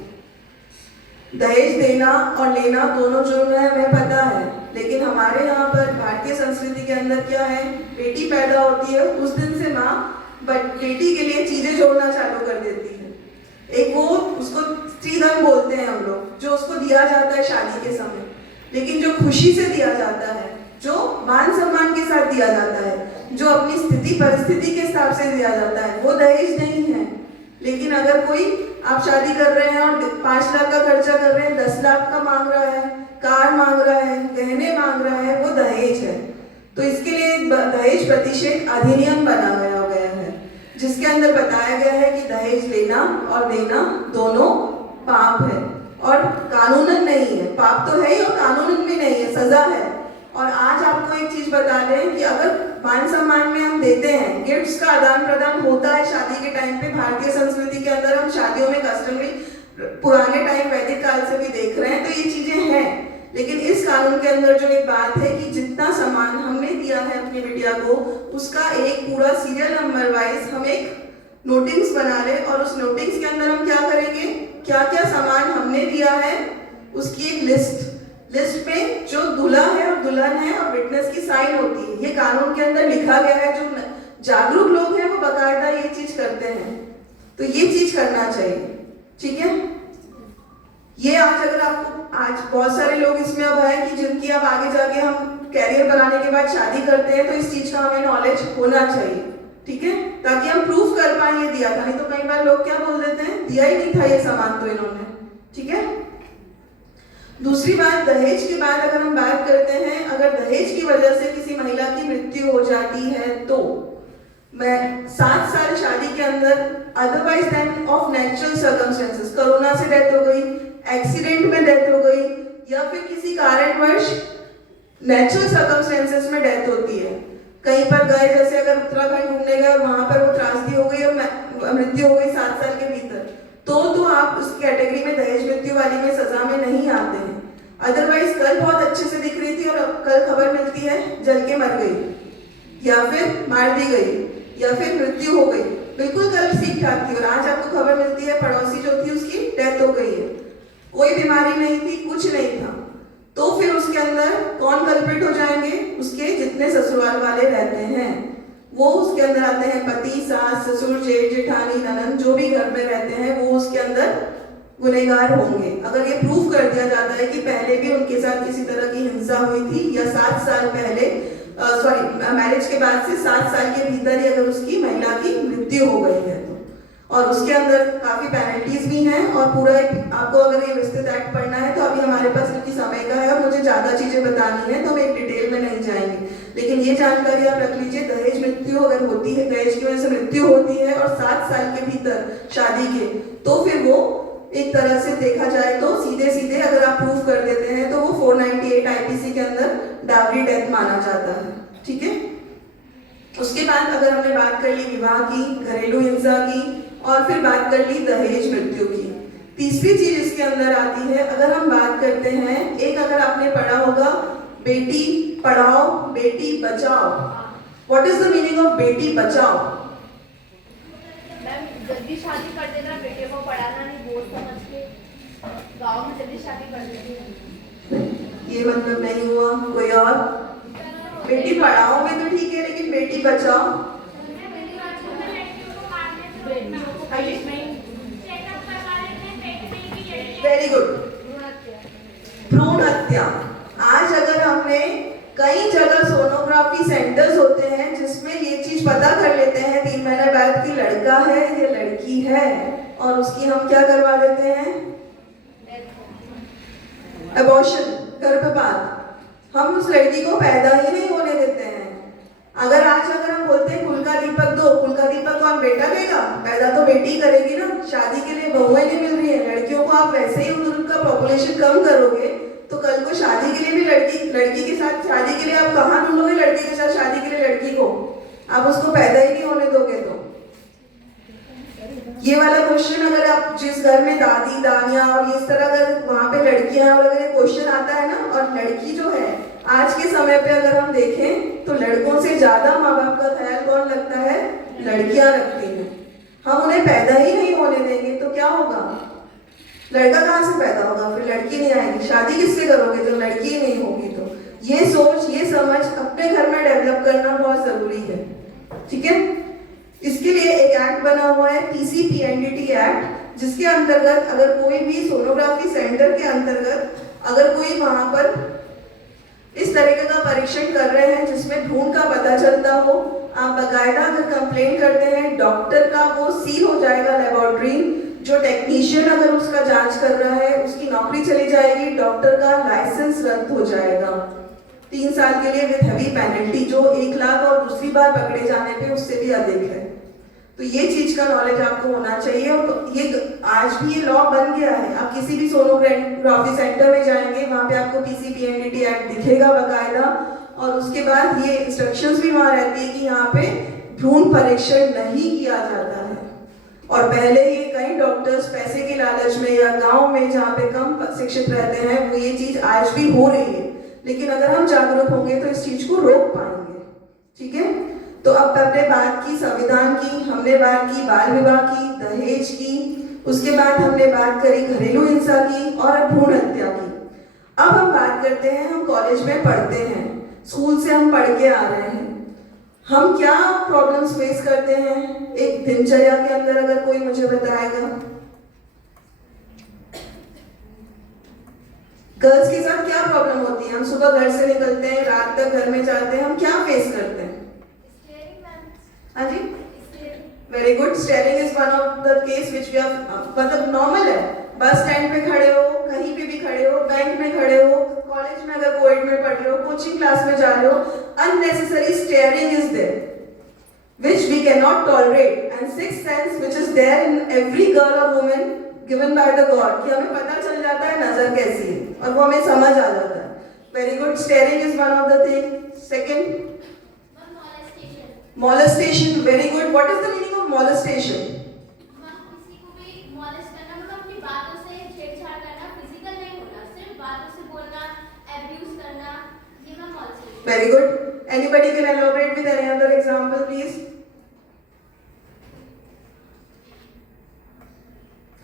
दहेज देना और लेना दोनों जुर्म है, हमें पता है, लेकिन हमारे यहाँ पर भारतीय संस्कृति के अंदर क्या है, बेटी पैदा होती है उस दिन से माँ बेटी के लिए चीजें जोड़ना चालू कर देती है। एक वो उसको स्त्रीधन बोलते हैं हम लोग, जो उसको दिया जाता है शादी के समय, लेकिन जो खुशी से दिया जाता है, जो मान सम्मान के साथ दिया जाता है, जो अपनी स्थिति परिस्थिति के हिसाब से दिया जाता है, वो दहेज नहीं है। लेकिन अगर कोई आप शादी कर रहे हैं और 5 लाख का खर्चा कर रहे हैं, 10 लाख का मांग रहा है, कार मांग रहा है, गहने मांग रहा है, वो दहेज है। तो इसके लिए दहेज प्रतिषेध अधिनियम बना गया है, जिसके अंदर बताया गया है कि दहेज लेना और देना दोनों पाप है और कानूनन नहीं है। पाप तो है ही और कानूनन भी नहीं है, सजा है। और आज आपको एक चीज बता दें कि अगर मान सम्मान में हम देते हैं, गिफ्ट्स का आदान प्रदान होता है शादी के टाइम पे, भारतीय संस्कृति के अंदर हम शादियों में कस्टमरी पुराने टाइम वैदिक काल से भी देख रहे हैं, तो ये चीजें हैं। लेकिन इस कानून के अंदर जो एक बात है कि जितना सामान हमने दिया है अपनी बिटिया को, उसका एक पूरा सीरियल नंबर वाइज हम एक नोटिंग्स बना ले, और उस नोटिंग्स के अंदर हम क्या करेंगे, क्या क्या सामान हमने दिया है उसकी एक लिस्ट में जो दूल्हा है और दुल्हन है और विटनेस की साइन होती है। ये कानून के अंदर लिखा गया है। जो जागरूक लोग हैं वो बाकायदा ये चीज करते हैं, तो ये चीज करना चाहिए, ठीक है। ये आज अगर आपको, आज बहुत सारे लोग इसमें अब है कि जिनकी अब आगे जाके हम कैरियर बनाने के बाद शादी करते हैं, तो इस चीज का हमें नॉलेज होना चाहिए, ठीक है, ताकि हम प्रूफ कर पाए ये दिया था। नहीं तो कई बार लोग क्या बोल देते हैं, दिया ही नहीं था ये सामान तो इन्होंने, ठीक है। दूसरी बात, दहेज के बाद अगर हम बात करते हैं, अगर दहेज की वजह से किसी महिला की मृत्यु हो जाती है तो 7 साल शादी के अंदर, otherwise then of natural circumstances, corona से डेथ हो गई, एक्सीडेंट में डेथ हो गई, या फिर किसी कारणवश नेचुरल सर्कमस्टेंसेस में डेथ होती है, कहीं पर गए, जैसे अगर उत्तराखंड घूमने गए और वहां पर वो त्रासदी हो गई और मृत्यु हो गई 7 साल के भीतर, तो आप उस कैटेगरी में दहेज मृत्यु वाली में सजा में नहीं आते हैं। अदरवाइज कल बहुत अच्छे से दिख रही थी और अब कल खबर मिलती है जल के मर गई, या फिर मार दी गई, या फिर मृत्यु हो गई, बिल्कुल कल ठीक ठाक थी और आज आपको खबर मिलती है पड़ोसी जो थी उसकी डेथ हो गई है, कोई बीमारी नहीं थी, कुछ नहीं था। तो फिर उसके अंदर कौन कल्प्रिट हो जाएंगे, उसके जितने ससुराल वाले रहते हैं वो उसके अंदर आते हैं, पति, सास, ससुर, जेठ, जेठानी, ननद, जो भी घर में रहते हैं वो उसके अंदर गुनहगार होंगे। अगर ये प्रूफ कर दिया जाता है कि पहले भी उनके साथ किसी तरह की हिंसा हुई थी, या 7 साल पहले, मैरिज के बाद से 7 साल के भीतर ही अगर उसकी महिला की मृत्यु हो गई है तो, और उसके अंदर काफी पेनल्टीज भी हैं, और पूरा आपको अगर ये विस्तृत एक्ट पढ़ना है तो अभी हमारे पास क्योंकि समय का है और मुझे ज्यादा चीजें बतानी है तो हम एक डिटेल में नहीं जाएंगे, लेकिन ये जानकारी आप रख लीजिए, दहेज मृत्यु अगर होती है, दहेज की वजह से मृत्यु होती है और 7 साल के भीतर शादी के, तो फिर वो एक तरह से देखा जाए तो सीधे अगर आप प्रूफ कर देते हैं तो वो 498 आईपीसी के अंदर डावरी डेथ माना जाता है, ठीक है। उसके बाद अगर हमने बात कर ली विवाह की, घरेलू हिंसा की, और फिर बात कर ली दहेज मृत्यु की, तीसरी चीज इसके अंदर आती है, अगर हम बात करते हैं, एक अगर आपने पढ़ा होगा Beti Padhao Beti Bachao, what is the meaning of Beti Bachao? Ma'am जल्दी शादी कर देना, बेटे को पढ़ाना नहीं, बोझ समझ के गाँव में जल्दी शादी कर देती, ये मतलब नहीं हुआ। कोई और? बेटी पढ़ाओ में तो ठीक है, लेकिन बेटी बचाओ, वेरी गुड, भ्रूण हत्या। आज अगर हमने कई जगह सोनोग्राफी सेंटर्स होते हैं जिसमें ये चीज पता कर लेते हैं 3 महीने बाद कि लड़का है या लड़की है, और उसकी हम क्या करवा देते हैं, अबॉर्शन, गर्भपात, हम उस लड़की को पैदा ही नहीं होने देते हैं। अगर हम बोलते हैं कुल का दीपक दो, कुल का दीपक कौन बेटा देगा, पैदा तो बेटी करेगी ना। शादी के लिए बहुएं नहीं मिल रही है लड़कियों को, आप वैसे ही उनका पॉपुलेशन कम करोगे तो कल को शादी के लिए भी लड़की के साथ शादी के लिए आप कहाँ ढूंढोगे, लड़के के साथ शादी के लिए लड़की को, आप उसको पैदा ही नहीं होने दोगे। तो ये वाला क्वेश्चन अगर आप जिस घर में दादी दानियां और इस तरह अगर वहां पे लड़कियां हैं और अगर ये क्वेश्चन आता है ना, और लड़की जो है आज के समय पे अगर हम देखें तो लड़कों से ज्यादा माँ बाप का ख्याल कौन रखता है, लड़कियां रखती हैं। हम उन्हें पैदा ही नहीं होने देंगे तो क्या होगा? लड़का कहाँ से पैदा होगा? फिर लड़की नहीं आएगी। शादी किससे करोगे जब लड़की ही नहीं होगी? तो ये सोच, ये समझ अपने घर में डेवलप करना बहुत जरूरी है, ठीक है। इसके लिए एक एक्ट बना हुआ है, PCPNDT एक्ट, जिसके अंतर्गत अगर कोई भी सोनोग्राफी सेंटर के अंतर्गत अगर कोई वहां पर इस तरीके का परीक्षण कर रहे हैं जिसमें भ्रूण का पता चलता हो, आप बाकायदा अगर कंप्लेंट करते हैं, डॉक्टर का वो सील हो जाएगा लेबोरेटरी, जो टेक्नीशियन अगर उसका जांच कर रहा है उसकी नौकरी चली जाएगी, डॉक्टर का लाइसेंस रद्द हो जाएगा 3 साल के लिए विद हैवी पेनल्टी, जो 1 लाख और दूसरी बार पकड़े जाने पे उससे भी अधिक है। तो ये चीज का नॉलेज आपको होना चाहिए। और ये आज भी ये लॉ बन गया है, आप किसी भी सोनोग्राफी सेंटर में जाएंगे वहां पे आपको PCPNDT एक्ट दिखेगा बाकायदा, और उसके बाद ये इंस्ट्रक्शंस भी वहां रहती है कि यहाँ पे भ्रूण परीक्षण नहीं किया जाता है। और पहले ये कई डॉक्टर्स पैसे के लालच में या गांव में जहाँ पे कम शिक्षित रहते हैं वो ये चीज आज भी हो रही है, लेकिन अगर हम जागरूक होंगे तो इस चीज को रोक पाएंगे, ठीक है। तो अब हमने बात की संविधान की, हमने बात की बाल विवाह की, दहेज की, उसके बाद हमने बात करी घरेलू हिंसा की और भ्रूण हत्या की। अब हम बात करते हैं, हम कॉलेज में पढ़ते हैं, स्कूल से हम पढ़ के आ रहे हैं, हम क्या प्रॉब्लम्स फेस करते हैं एक दिनचर्या के अंदर, अगर कोई मुझे बताएगा। गर्ल्स के साथ क्या प्रॉब्लम होती है? हम सुबह घर से निकलते हैं, रात तक घर में जाते हैं, हम क्या फेस करते हैं? हाँ जी, very good. Steering is one of the case which we are, मतलब नॉर्मल है। बस स्टैंड पे खड़े हो, कहीं पे भी खड़े हो, बैंक में खड़े हो, कॉलेज में अगर कोविड में पढ़ रहे हो, कोचिंग क्लास में जा रहे हो, unnecessary staring is there which we cannot tolerate, and sixth sense which is there in every girl or woman given by the God, कि हमें पता चल जाता है नजर कैसी है और वो हमें समझ आ जाता है। Very good, steering is one of the thing. Second, molestation, very good. What is the meaning of molestation? किसी को भी molest करना मतलब अपनी बातों से छेड़छाड़ करना, फिजिकल नहीं होना, सिर्फ बातों से बोलना, abuse करना, ये मैं molestation। Very good. Anybody can elaborate with any other example, please?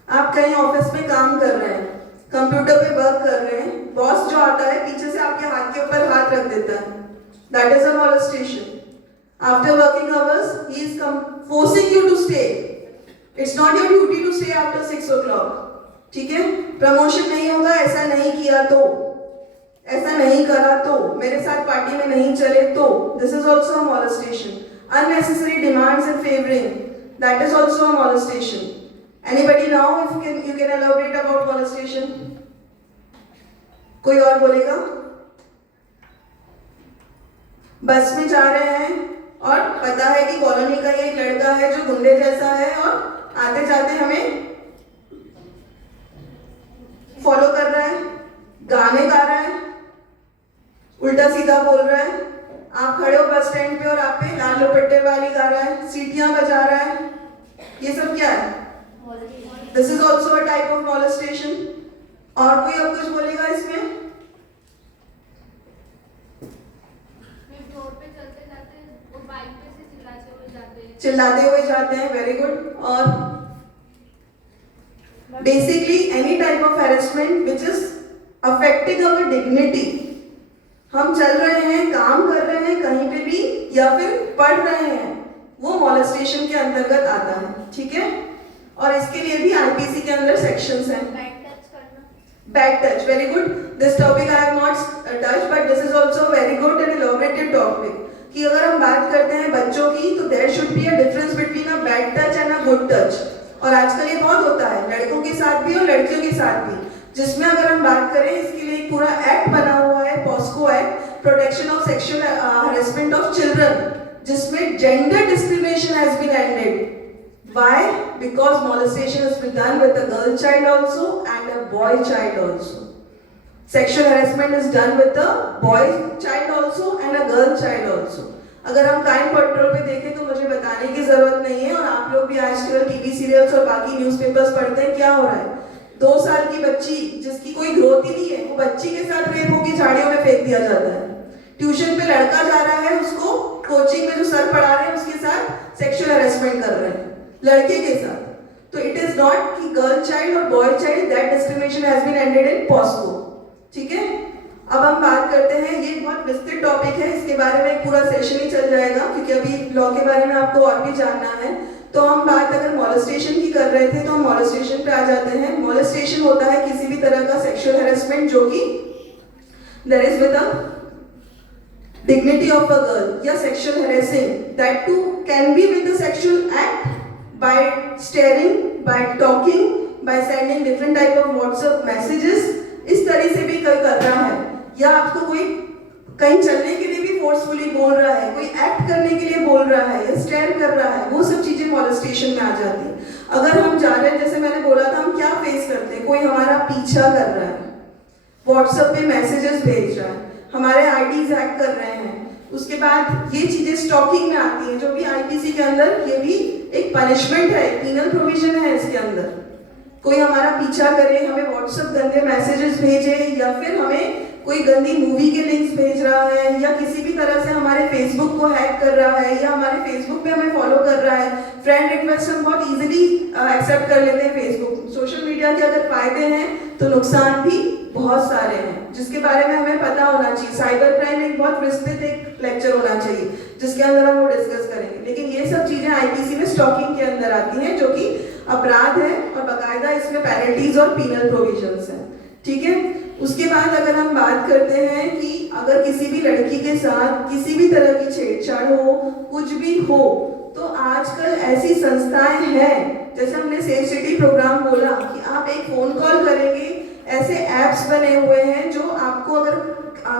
आप कहीं ऑफिस में काम कर रहे हैं, कंप्यूटर पे वर्क कर रहे हैं, बॉस जो आता है पीछे से आपके हाथ के ऊपर हाथ रख देता है, that is a molestation. After working hours, he is forcing you to stay. It's not your duty to stay after 6 o'clock. ठीक है? प्रमोशन नहीं होगा, ऐसा नहीं किया तो, ऐसा नहीं करा तो, मेरे साथ पार्टी में नहीं चले तो, this is also a molestation. Unnecessary demands and favoring, that is also a molestation. Anybody now, if you can elaborate about molestation? कोई और बोलेगा? बस में जा रहे हैं और पता है कि कॉलोनी का ये एक लड़का है जो गुंडे जैसा है और आते जाते हमें फॉलो कर रहा है, गाने गा रहा है, उल्टा सीधा बोल रहा है, आप खड़े हो बस स्टैंड पे और आप पे लाल दुपट्टे वाली गा रहा है, सीटियां बजा रहा है, ये सब क्या है? This is also a type of molestation. और कोई अब कुछ बोलेगा इसमें? चिल्लाते हुए जाते हैं, वेरी गुड। और basically any type of harassment which is affecting our dignity. हम चल रहे हैं, काम कर रहे हैं कहीं पे भी या फिर पढ़ रहे हैं, वो मॉलेस्टेशन के अंतर्गत आता है, ठीक है। और इसके लिए भी आईपीसी के अंदर सेक्शंस हैं। Bad touch, very good. This topic I have not touch but this is also very good and elaborated topic, कि अगर हम बात करते हैं बच्चों की तो there should be a difference between a bad touch and a good touch. और आजकल ये बहुत होता है लड़कों के साथ भी और लड़कियों के साथ भी, जिसमें अगर हम बात करें इसके लिए एक पूरा एक्ट बना हुआ है, POCSO act, protection of sexual harassment of children, जिसमें gender discrimination has been ended. Why? Because molestation is done with a girl child also and a boy child also. Sexual harassment is done with a boy child also and a girl child also. अगर हम crime petrol पे देखें तो मुझे बताने की जरूरत नहीं है, और आप लोग भी आजकल टीवी सीरियल्स और बाकी न्यूज़पेपर्स पढ़ते हैं, क्या हो रहा है? 2 साल की बच्ची जिसकी कोई ग्रोथ ही नहीं है, वो बच्ची के साथ रेप होकर झाड़ियों में फेंक दिया जाता है। ट्यूशन पे लड़का जा रहा है, उसको कोचिंग में जो सर पढ़ा रहे हैं उसके साथ सेक्सुअल हैरेसमेंट कर रहे हैं। लड़के के साथ। तो इट इज नॉट कि गर्ल चाइल्ड और boy child, that discrimination has been ended in POCSO. ठीक है, अब हम बात करते हैं, ये बहुत विस्तृत टॉपिक है, इसके बारे में एक पूरा सेशन ही चल जाएगा क्योंकि अभी लॉ के बारे में आपको और भी जानना है। तो हम बात अगर मॉलेस्टेशन की कर रहे थे तो हम मॉलेस्टेशन पे आ जाते हैं। मॉलेस्टेशन होता है किसी भी तरह का सेक्सुअल हैरेसमेंट जो कि there is with a dignity of a girl, या sexual harassing, that too can be with a sexual act, by staring, by talking, by sending different type of WhatsApp messages, इस तरह से भी कोई कर रहा है, या आपको कोई कहीं चलने के लिए भी फोर्सफुली बोल रहा है, कोई एक्ट करने के लिए बोल रहा है या स्टेयर कर रहा है, वो सब चीजें मॉलेस्टेशन में आ जाती है। अगर हम जा रहे हैं, जैसे मैंने बोला था, हम क्या फेस करते हैं, कोई हमारा पीछा कर रहा है, व्हाट्सएप पे मैसेजेस भेज रहा है, हमारे आईडीज हैक कर रहे हैं, उसके बाद ये चीजें स्टॉकिंग में आती हैं, जो भी आईपीसी के अंदर ये भी एक पनिशमेंट है, पीनल प्रोविजन है इसके अंदर। कोई हमारा पीछा करे, हमें व्हाट्सएप गंदे मैसेजेस भेजे, या फिर हमें कोई गंदी मूवी के लिंक्स भेज रहा है, या किसी भी तरह से हमारे फेसबुक को हैक कर रहा है, या हमारे फेसबुक पे हमें फॉलो कर रहा है। फ्रेंड रिक्वेस्ट हम बहुत इजीली एक्सेप्ट कर लेते हैं फेसबुक। सोशल मीडिया के अगर फायदे हैं तो नुकसान भी बहुत सारे हैं, जिसके बारे में हमें पता होना चाहिए। साइबर क्राइम एक बहुत विस्तृत एक लेक्चर होना चाहिए जिसके अंदर हम वो डिस्कस करेंगे। लेकिन ये सब चीजें आईपीसी में स्टॉकिंग के अंदर आती हैं, जो कि अपराध है और बाकायदा इसमें पेनल्टीज और पीनल प्रोविजंस हैं। ठीक है, उसके बाद अगर हम बात करते हैं कि अगर किसी भी लड़की के साथ किसी भी तरह की छेड़छाड़ हो, कुछ भी हो, तो आजकल ऐसी संस्थाएं हैं, जैसे हमने सेफ सिटी प्रोग्राम बोला कि आप एक फोन कॉल करेंगे, ऐसे ऐप्स बने हुए हैं जो आपको, अगर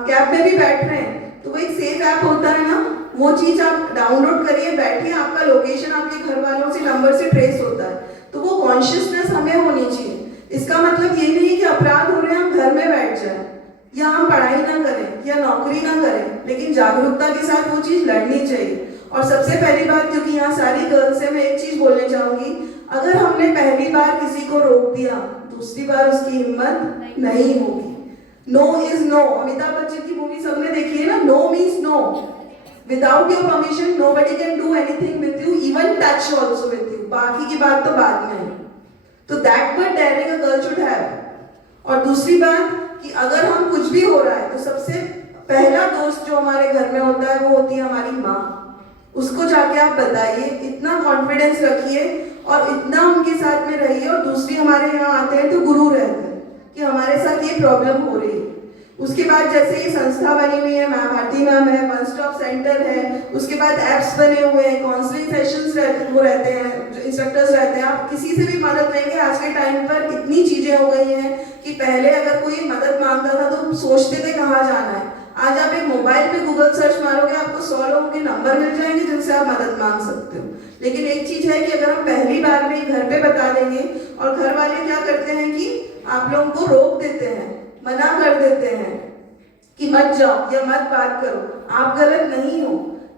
कैब में भी बैठ रहे हैं तो वो एक सेफ ऐप होता है ना, वो चीज आप डाउनलोड करिए, बैठिए, आपका लोकेशन आपके घर वालों से नंबर से ट्रेस होता है। तो वो कॉन्शियसनेस हमें होनी चाहिए। इसका मतलब ये नहीं कि अपराध हो रहे हैं हम घर में बैठ जाएं, या हम पढ़ाई ना करें, या नौकरी ना करें, लेकिन जागरूकता के साथ वो चीज लड़नी चाहिए। और सबसे पहली बात, क्योंकि यहाँ सारी गर्ल्स से मैं एक चीज बोलने चाहूंगी, अगर हमने पहली बार किसी को रोक दिया, दूसरी बार उसकी हिम्मत नहीं होगी। No is no, Amitabh Bachchan की मूवी सबने देखी है ना, no means no, without your permission nobody can do anything with you, even touch also with you, बाकी की बात तो बाद में है। तो that much daring a girl should have. और दूसरी बात कि अगर हम कुछ भी हो रहा है तो सबसे पहला दोस्त जो हमारे घर में होता है वो होती है हमारी माँ। उसको जाके आप बताइए, इतना कॉन्फिडेंस रखिए और इतना उनके साथ में रहिए। और दूसरी, हमारे यहाँ आते हैं तो गुरु रहते हैं कि हमारे साथ ये प्रॉब्लम हो रही है। उसके बाद जैसे ये संस्था बनी हुई है, मैम भारती मैम है, वन स्टॉप सेंटर है, उसके बाद एप्स बने हुए हैं, काउंसलिंग सेशंस रहते हैं, इंस्ट्रक्टर्स रहते हैं, आप किसी से भी मदद लेंगे। आज के टाइम पर इतनी चीजें हो गई हैं कि पहले अगर कोई मदद मांगता था तो सोचते थे कहाँ जाना है। आज आप एक मोबाइल पे गूगल सर्च मारोगे, आपको 100 लोगों के नंबर मिल जाएंगे जिनसे आप मदद मांग सकते हो। लेकिन एक चीज है कि अगर हम पहली बार में घर पे बता देंगे, और घर वाले क्या करते हैं कि आप लोगों को रोक देते हैं, मना कर देते हैं कि मत जाओ या मत बात करो, आप गलत नहीं हो।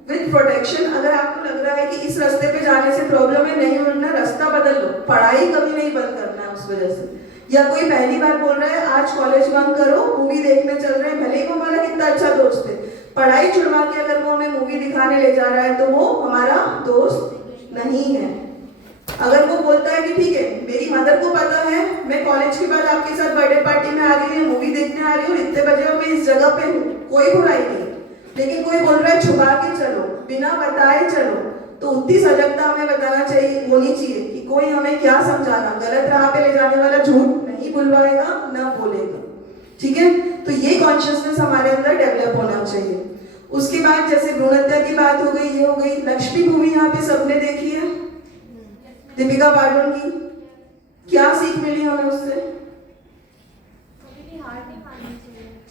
विद प्रोटेक्शन, अगर आपको लग रहा है कि इस रास्ते पे जाने से प्रॉब्लम है, नहीं उड़ना, रास्ता बदल लो, पढ़ाई कभी नहीं बंद करना है उस वजह से। या कोई पहली बार बोल रहा है आज कॉलेज बंद करो, मूवी देखने चल रहे हैं, भले ही वो हमारा कितना अच्छा दोस्त है, पढ़ाई छुड़वा के अगर वो हमें मूवी दिखाने ले जा रहा है तो वो हमारा दोस्त नहीं है। अगर वो बोलता है कि ठीक है, मेरी मदर को पता है मैं कॉलेज के बाद आपके साथ बर्थडे पार्टी में आ रही हूँ, मूवी देखने आ रही हूँ, इतने बजे और मैं इस जगह पे हूँ, कोई बुराई नहीं। लेकिन कोई बोल रहा है छुपा के चलो, बिना बताए चलो, तो उतनी सजगता हमें बताना चाहिए, होनी चाहिए कि कोई हमें क्या समझाना, गलत राह पे ले जाने वाला झूठ नहीं बुलवाएगा, ना बोलेगा। ठीक है, तो ये कॉन्शियसनेस हमारे अंदर डेवलप होना चाहिए। उसके बाद जैसे भ्रूण हत्या की बात हो गई, ये हो गई। लक्ष्मी मूवी यहाँ पे सबने देखी है, दीपिका पादुकोण की, क्या सीख मिली हमें उससे?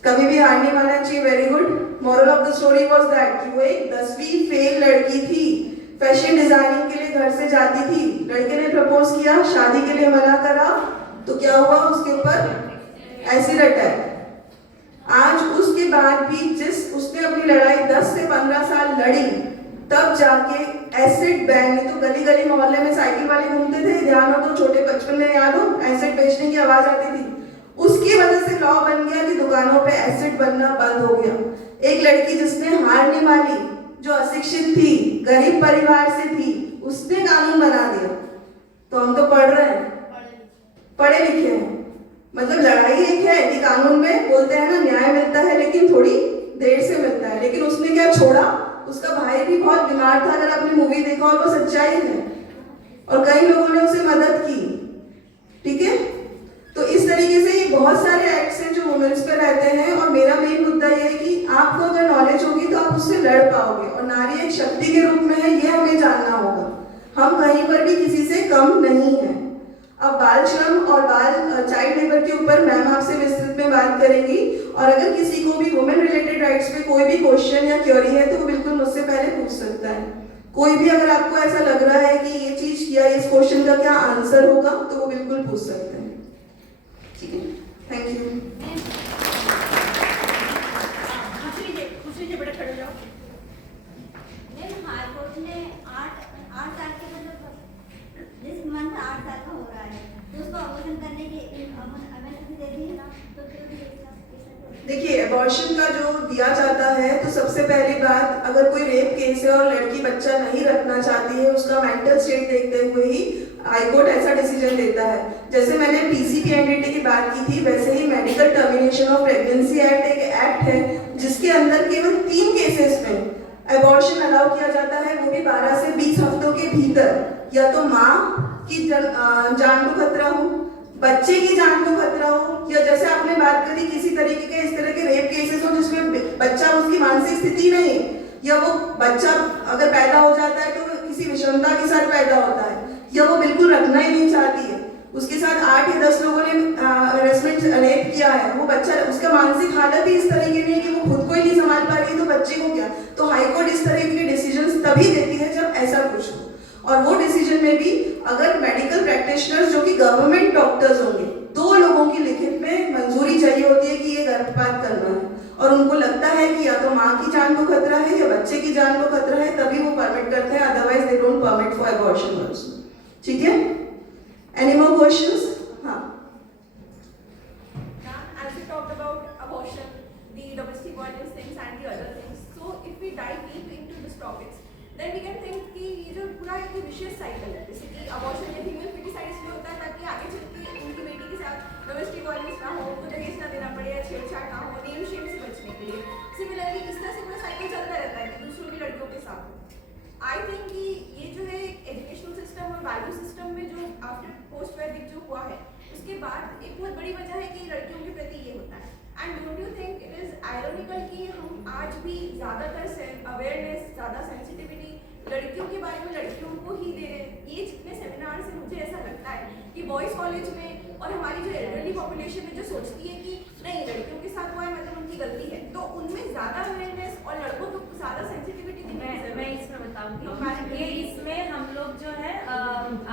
कभी भी हार नहीं मानना चाहिए। Very good. Moral of the story was that कि वो एक 10वीं फेल लड़की थी, फैशन डिजाइनिंग के लिए घर से जाती थी, लड़के ने प्रपोज किया, शादी के लिए मना करा, तो क्या हुआ, उसके ऊपर एसिड अटैक। आज उसके बाद भी उसने अपनी लड़ाई 10 से 15 साल लड़ी, तब जाके एसिड बैन, नहीं तो गली गली मोहल्ले में साइकिल वाले घूमते थे, ध्यान हो तो छोटे बचपन में याद हो, एसिड बेचने की आवाज आती थी, उसकी वजह से लॉ बन गया कि दुकानों पे एसिड बनना बंद हो गया। एक लड़की जिसने हार नहीं मानी, जो अशिक्षित थी, गरीब परिवार से थी, उसने कानून बना दिया मतलब लड़ाई एक है कि कानून में बोलते हैं ना न्याय मिलता है लेकिन थोड़ी देर से मिलता है, लेकिन उसने क्या छोड़ा, उसका भाई भी बहुत बीमार था, अगर आपने मूवी देखा और वो सच्चाई है, और कई लोगों ने उसे मदद की, ठीक है। तो इस तरीके से ये बहुत सारे एक्ट्स हैं जो वुमेन्स पे रहते हैं, और मेरा मेन मुद्दा ये है कि आपको अगर नॉलेज होगी तो आप उससे लड़ पाओगे, और नारी एक शक्ति के रूप में है, ये हमें जानना होगा। हम कहीं पर भी किसी से कम नहीं है। अब बाल श्रम और बाल चाइल्ड लेबर के ऊपर मैम आपसे विस्तृत में बात करेंगी, और अगर किसी को भी वुमेन रिलेटेड राइट्स पे कोई भी क्वेश्चन या क्वेरी है तो वो बिल्कुल मुझसे पहले पूछ सकता है। कोई भी अगर आपको ऐसा लग रहा है कि ये चीज या इस क्वेश्चन का क्या आंसर होगा तो वो बिल्कुल पूछ सकते हैं, ठीक है। Thank you. हाई कोर्ट ने 8 साल के मतलब दिस मंथ 8 साल का हो रहा है, तो उसको अबॉर्शन करने की अमेंडमेंट दे दी है ना, तो क्यों देखिए, अबॉर्शन का जो दिया जाता है तो सबसे पहली बात, अगर कोई रेप केस है और लड़की बच्चा नहीं रखना चाहती है, उसका मेंटल स्टेट देखते हुए ही हाई कोर्ट ऐसा डिसीजन देता है। जैसे मैंने पीसीपीएनडीटी की बात की थी, वैसे ही medical termination of pregnancy act एक एक्ट है जिसके अंदर केवल 3 केसेस में अबॉर्शन अलाउ किया जाता है, वो भी 12 से 20 हफ्तों के भीतर। या तो माँ की जान को खतरा हो, बच्चे की जान को खतरा हो, या जैसे आपने बात करी किसी तरीके के इस तरह के रेप केसेस हो जिसमें बच्चा उसकी मानसिक स्थिति नहीं, या वो बच्चा अगर पैदा हो जाता है तो किसी विषमता के साथ पैदा होता है, या वो बिल्कुल रखना ही नहीं चाहती है, उसके साथ 8 या 10 लोगों ने हरेसमेंट रेप किया है, वो बच्चा, उसका मानसिक हालत ही इस तरीके की है कि वो खुद को ही नहीं संभाल पा रही है, तो बच्चे को क्या। तो हाईकोर्ट इस तरीके के डिसीजन तभी देती है जब ऐसा कुछ हो, और वो डिसीजन में भी अगर मेडिकल प्रैक्टिशनर्स जो कि गवर्नमेंट डॉक्टर्स होंगे, 2 लोगों की लिखित में मंजूरी चाहिए होती है कि ये गर्भपात करना है, और उनको लगता है कि या तो माँ की जान को खतरा है या बच्चे की जान को खतरा है, तभी वो परमिट करते हैं, otherwise they don't permit for abortion also, ठीक है। Any more questions? हाँ, As we talked about abortion, the domestic violence things and the other things, so if we dive deep into these topics, then we can think कि ये जो पूरा एक विशेष cycle है, जैसे कि अबॉर्शन या फीमेल फिटिसाइड इसलिए होता है ताकि आगे चल के उनकी बेटी के साथ डोमेस्टिक वायलेंस ना हो, उनको दहेज ना देना पड़े या छेड़छाड़ ना हो, नेम शेम से बचने के लिए। सिमिलरली इस तरह से पूरा साइकिल चलता रहता है कि दूसरों की लड़कियों के साथ। आई थिंक कि ये जो है एजुकेशनल सिस्टम और वैल्यू सिस्टम में जो आफ्टर पोस्ट वैदिक जो हुआ है, उसके बाद एक बहुत बड़ी वजह है कि लड़कियों के प्रति ये होता है। And don't you think it is ironical कि हम आज भी ज़्यादातर अवेयरनेस, ज़्यादा सेंसिटिविटी लड़कियों के बारे में लड़कियों को ही दे रहे हैं। ये जितने सेमिनार से मुझे ऐसा लगता है कि बॉयज़ कॉलेज में और हमारी जो एल्डरली पॉपुलेशन है जो सोचती है कि नहीं लड़कियों के साथ हुआ है मतलब उनकी गलती है, तो उनमें ज़्यादा अवेयरनेस और लड़कों को ज़्यादा सेंसिटिविटी मैं इसमें बताऊंगी। ये इसमें हम लोग जो है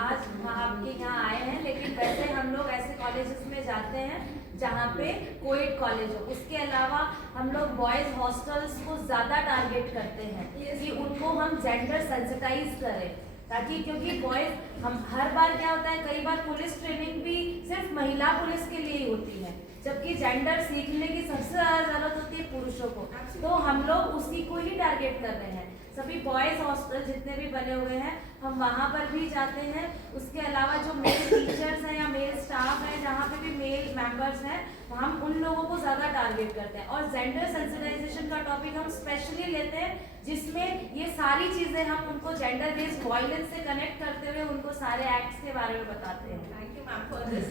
आज आपके यहाँ आए हैं, लेकिन वैसे हम लोग ऐसे कॉलेजेस में जाते हैं जहाँ पे कोएड कॉलेज हो, उसके अलावा हम लोग बॉयज हॉस्टल्स को ज़्यादा टारगेट करते हैं कि उनको हम जेंडर सेंसिटाइज करें, ताकि क्योंकि बॉयज हम हर बार क्या होता है, कई बार पुलिस ट्रेनिंग भी सिर्फ महिला पुलिस के लिए ही होती है, जबकि जेंडर सीखने की सबसे ज़्यादा ज़रूरत होती है पुरुषों को, तो हम लोग उसी को ही टारगेट कर रहे हैं। सभी बॉयज़ हॉस्टल जितने भी बने हुए हैं हम वहाँ पर भी जाते हैं। उसके अलावा जो मेल टीचर्स हैं या मेल स्टाफ हैं, जहाँ पे भी मेल मेंबर्स हैं, हम उन लोगों को ज़्यादा टारगेट करते हैं। और जेंडर सेंसिटाइजेशन का टॉपिक हम स्पेशली लेते हैं, जिसमें ये सारी चीज़ें हम उनको जेंडर बेस्ड वायलेंस से कनेक्ट करते हुए उनको सारे एक्ट्स के बारे में बताते हैं। Thank you ma'am for this.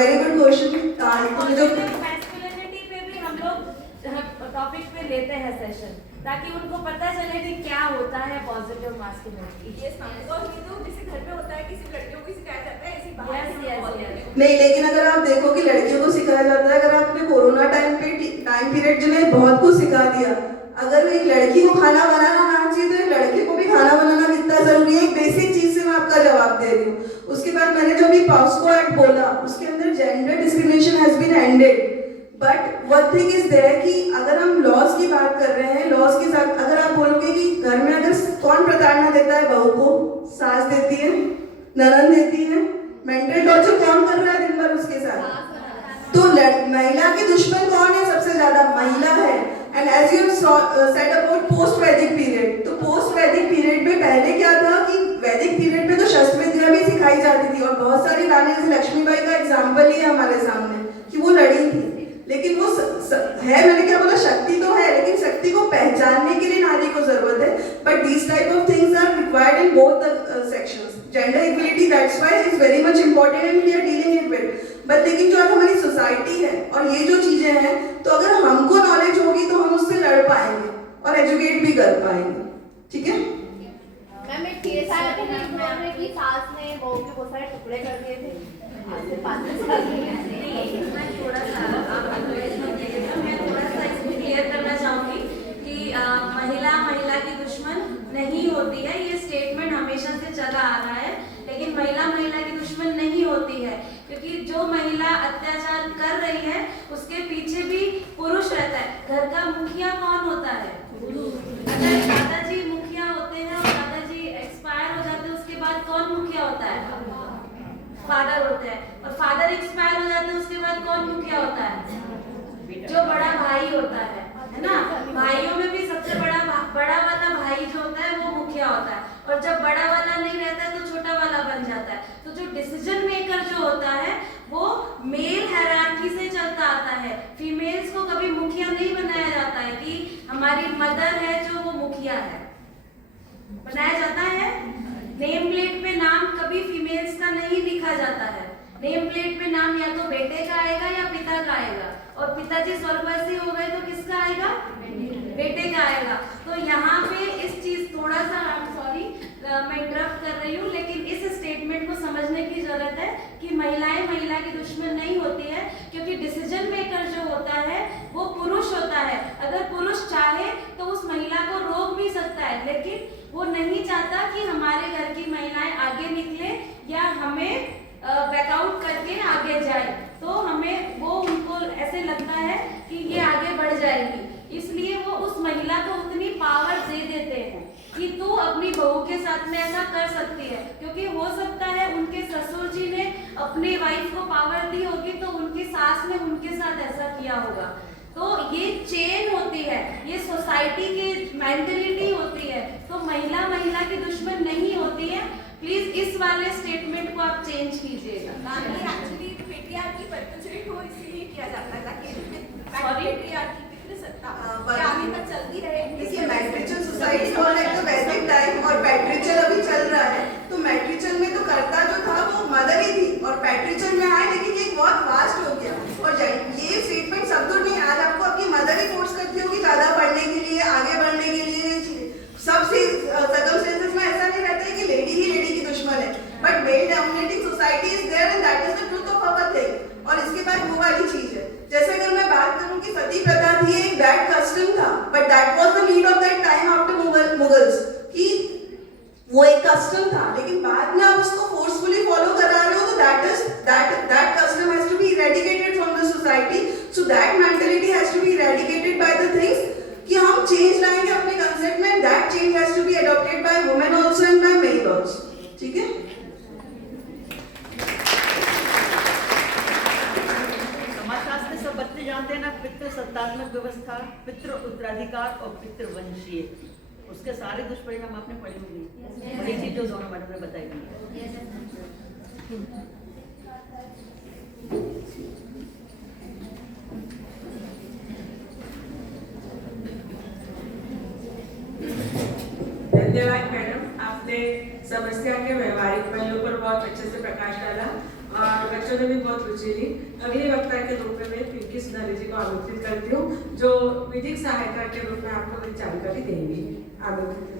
Very good question. Masculinity पे भी हम लोग टॉपिक पे लेते हैं सेशन, ताकि उनको पता चले कि क्या होता है positive masculinity. Yes ma'am, because ये तो जैसे घर में होता है कि सिर्फ लड़कियों को सिखाया जाता है, ऐसी बात Yes. नहीं, लेकिन अगर आप देखो कि लड़कियों को सिखाया जाता है, अगर आपने कोरोना टाइम पीरियड जो है बहुत कुछ सिखा दिया, अगर एक लड़की को खाना बनाना आना चाहिए तो एक लड़के को भी खाना बनाना कितना जरूरी है, एक बेसिक चीज से मैं आपका जवाब दे रही हूँ। उसके बाद मैंने जो भी पॉस्को एक्ट बोला उसके अंदर gender discrimination has been ended, but one thing is there कि अगर हम लॉज की बात कर रहे हैं, लॉज के साथ अगर आप बोलोगे कि घर में अगर कौन प्रताड़ना देता है, बहू को सास देती है, ननद देती है, मेंटल टॉर्चर कौन कर रहा है दिन भर उसके साथ, तो महिला के दुश्मन कौन है, सबसे ज्यादा महिला है। And as you said about post Vedic period, तो पोस्ट वैदिक पीरियड में पहले क्या था कि वैदिक पीरियड में तो शस्त्र विद्या भी सिखाई जाती थी, और बहुत सारी रानी जैसे लक्ष्मीबाई का एग्जाम्पल ही है हमारे सामने कि वो लड़ी थी, लेकिन वो है, मैंने क्या बोला, शक्ति तो है, लेकिन शक्ति को पहचानने के लिए नारी को जरूरत है. But these type of things are required in both the sections. Gender equality that's why is very much important and we are dealing it with. But लेकिन जो आज हमारी सोसाइटी है और ये जो चीजें हैं, तो अगर हमको नॉलेज होगी तो हम उससे लड़ पाएंगे और एजुकेट भी कर पाएंगे. ठीक है मैम, एक केस आया था मेरे घर में कि सास ने बहू के बहुत सारे टुकड़े कर दिए थे. आज से 5 साल मैं थोड़ा सा मैं थोड़ा सा इसमें क्लियर करना चाहूँगी कि महिला की दुश्मन नहीं होती है. ये स्टेटमेंट हमेशा से चला आ रहा है, लेकिन महिला की दुश्मन नहीं होती है, क्योंकि जो महिला अत्याचार कर रही है उसके पीछे भी पुरुष रहता है. घर का मुखिया कौन होता है? अगर दादाजी मुखिया होते हैं और दादाजी एक्सपायर हो जाते हैं, उसके बाद कौन मुखिया होता है? फादर होते हैं. और फादर एक्सपायर हो जाते हैं, उसके बाद कौन मुखिया होता है? जो बड़ा भाई होता है ना. भाइयों में भी सबसे बड़ा वाला भाई जो होता है वो मुखिया होता है. और जब बड़ा वाला नहीं रहता है तो छोटा वाला बन जाता है. तो जो डिसीजन मेकर जो होता है वो मेल हायरार्की से चलता आता है. फीमेल्स को कभी मुखिया नहीं बनाया जाता है कि हमारी मदर है जो वो मुखिया है, बनाया जाता है. नेम प्लेट पे नाम कभी फीमेल्स का नहीं लिखा जाता है. नेम प्लेट पे नाम या तो बेटे का आएगा या पिता का आएगा. और पिताजी स्वर्गवासी हो गए तो किसका आएगा? बेटे का आएगा. तो यहाँ पे इस चीज थोड़ा सा सॉरी मैं इंटरप्ट कर रही हूँ, लेकिन इस स्टेटमेंट को समझने की जरूरत है कि महिला की दुश्मन नहीं होती है, क्योंकि डिसीजन मेकर जो होता है वो पुरुष होता है. अगर पुरुष चाहे तो उस महिला को रोक भी सकता है, लेकिन वो नहीं चाहता कि हमारे घर की महिलाएं आगे निकले या हमें बैकआउट करके आगे जाए. तो हमें वो उनको ऐसे लगता है कि ये आगे बढ़ जाएगी, इसलिए वो उस महिला को उतनी पावर दे देते हैं कि तू अपनी बहू के साथ में ऐसा कर सकती है. क्योंकि हो सकता है उनके ससुर जी ने अपने वाइफ को पावर दी होगी तो उनकी सास ने उनके साथ ऐसा किया होगा. तो ये चेन होती है, ये सोसाइटी की मेंटेलिटी होती है. तो महिला की दुश्मन नहीं होती है. प्लीज इस वाले स्टेटमेंट को आप चेंज कीजिएगा. एक्चुअली पेट्रियार्की परपेचुएट हो इसलिए किया जाता है ताकि Sorry? पेट्रियार्की पितृसत्ता आगे तक चलती रहे. देखिए, मैट्रिचल सोसाइटी और एक तो वैदिक टाइम और पैट्रिचल अभी चल रहा है. तो मैट्रिचल में तो कर्ता जो था वो मदर ही थी, और पैट्रिचल में आए, लेकिन ये बहुत वास्ट हो गया. और ये स्टेटमेंट सब दूर नहीं, आज आपको आपकी मदर ही फोर्स करती होगी ज्यादा पढ़ने के लिए, आगे बढ़ने के लिए. सब सर्कमस्टेंसेस में ऐसा नहीं रहता है कि लेडी ही लेडी की दुश्मन है. But male dominating society is there and that is the truth of our thing. और इसके बाद वो वाली चीज है, जैसे अगर मैं बात करूं कि सती प्रथा थी, एक बैड कस्टम था, but that was the need of that time after Mughals, कि वो एक कस्टम था, लेकिन बाद में आप उसको फोर्सफुली फॉलो करा रहे हो, तो that custom has to be eradicated from the society. So that mentality has to be eradicated by the things कि हम चेंज लाएंगे अपने कंसेप्ट में. That change has to be adopted by women also and by male also. ठीक है. समाजशास्त्र में सब बच्चे जानते हैं ना, पितृ सत्तात्मक व्यवस्था, पितृ उत्तराधिकार और पितृवंशीय, उसके सारे दुष्परिणाम आपने पढ़े होंगे. वही चीज जो दोनों मैडम ने बताई थी. धन्यवाद मैडम, आपने समस्या के व्यवहारिक पहलू पर बहुत अच्छे से प्रकाश डाला और बच्चों ने भी बहुत रुचि ली. अगली वक्ता के रूप में मैं पिंकी सुनारी जी को आमंत्रित करती हूँ, जो विधिक सहायता के रूप में आपको कुछ जानकारी देंगी. आमंत्रित.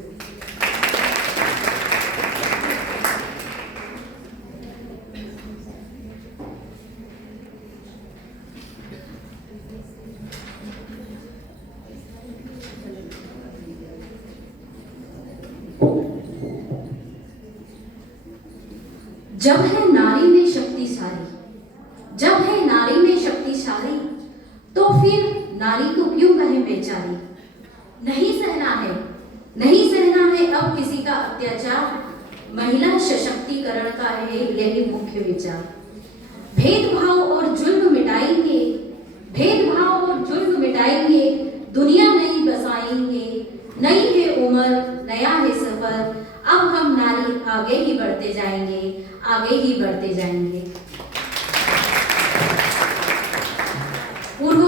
जब है नारी में शक्तिशाली, जब है नारी में शक्तिशाली, तो फिर नारी को क्यों कहें बेचारी. नहीं सहना है अब किसी का अत्याचार. महिला सशक्तिकरण का है यही मुख्य विचार. भेदभाव और जुल्म मिटाएंगे, दुनिया नई बसाएंगे. नई है उम्र, नया है सफर, अब हम नारी आगे ही बढ़ते जाएंगे.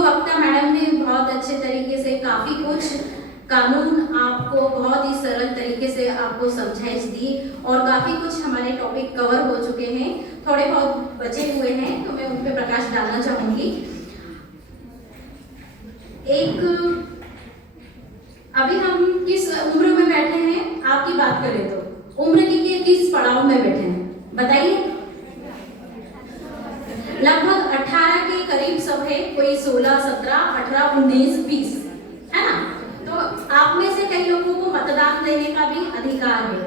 वक्ता मैडम ने बहुत अच्छे तरीके से काफ़ी कुछ कानून आपको बहुत ही सरल तरीके से आपको समझाइश दी और काफ़ी कुछ हमारे टॉपिक कवर हो चुके हैं, थोड़े बहुत बचे हुए हैं तो मैं उन पर प्रकाश डालना चाहूँगी। अभी हम किस उम्र में बैठे हैं, आपकी बात करें तो उम्र की किस पड़ाव में बैठे हैं बताइए? लगभग 18 के करीब सब है, कोई 16, 17, 18, 19, 20 है ना। तो आप में से कई लोगों को मतदान देने का भी अधिकार है,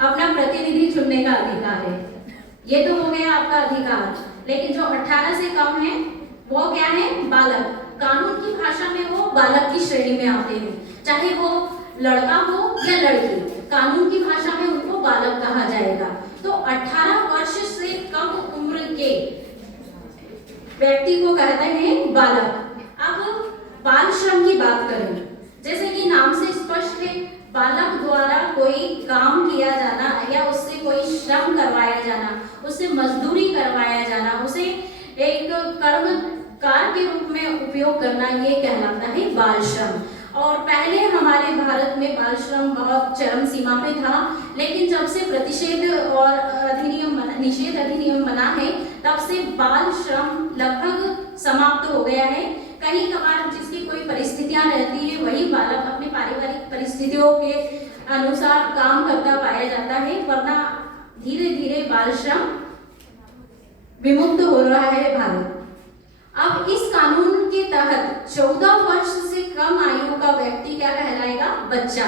अपना प्रतिनिधि चुनने का अधिकार है, ये तो हो गया आपका अधिकार। लेकिन जो 18 से कम है वो क्या है? बालक। कानून की भाषा में वो बालक की श्रेणी में आते हैं, चाहे वो लड़का हो या लड़की, कानून की भाषा में उनको बालक कहा जाएगा। तो 18 वर्ष से कम उम्र के व्यक्ति को कहते हैं बालक। अब बाल श्रम की बात करें, जैसे कि नाम से स्पष्ट है, बालक द्वारा कोई काम किया जाना या उससे कोई श्रम करवाया जाना, उससे मजदूरी करवाया जाना, उसे एक कर्मकार के रूप में उपयोग करना, ये कहलाता है बाल श्रम। और पहले हमारे भारत में बाल श्रम बहुत चरम सीमा पे था, लेकिन जब से प्रतिषेध और निषेध अधिनियम बना है तब से बाल श्रम लगभग समाप्त हो गया है। कहीं कभार जिसकी कोई परिस्थितियां रहती है वही बालक अपने पारिवारिक परिस्थितियों के अनुसार काम करता पाया जाता है, वरना धीरे धीरे बाल श्रम विमुक्त हो रहा है भारत। अब इस कानून के तहत 14 वर्ष से कम आयु का व्यक्ति क्या कहलाएगा? बच्चा।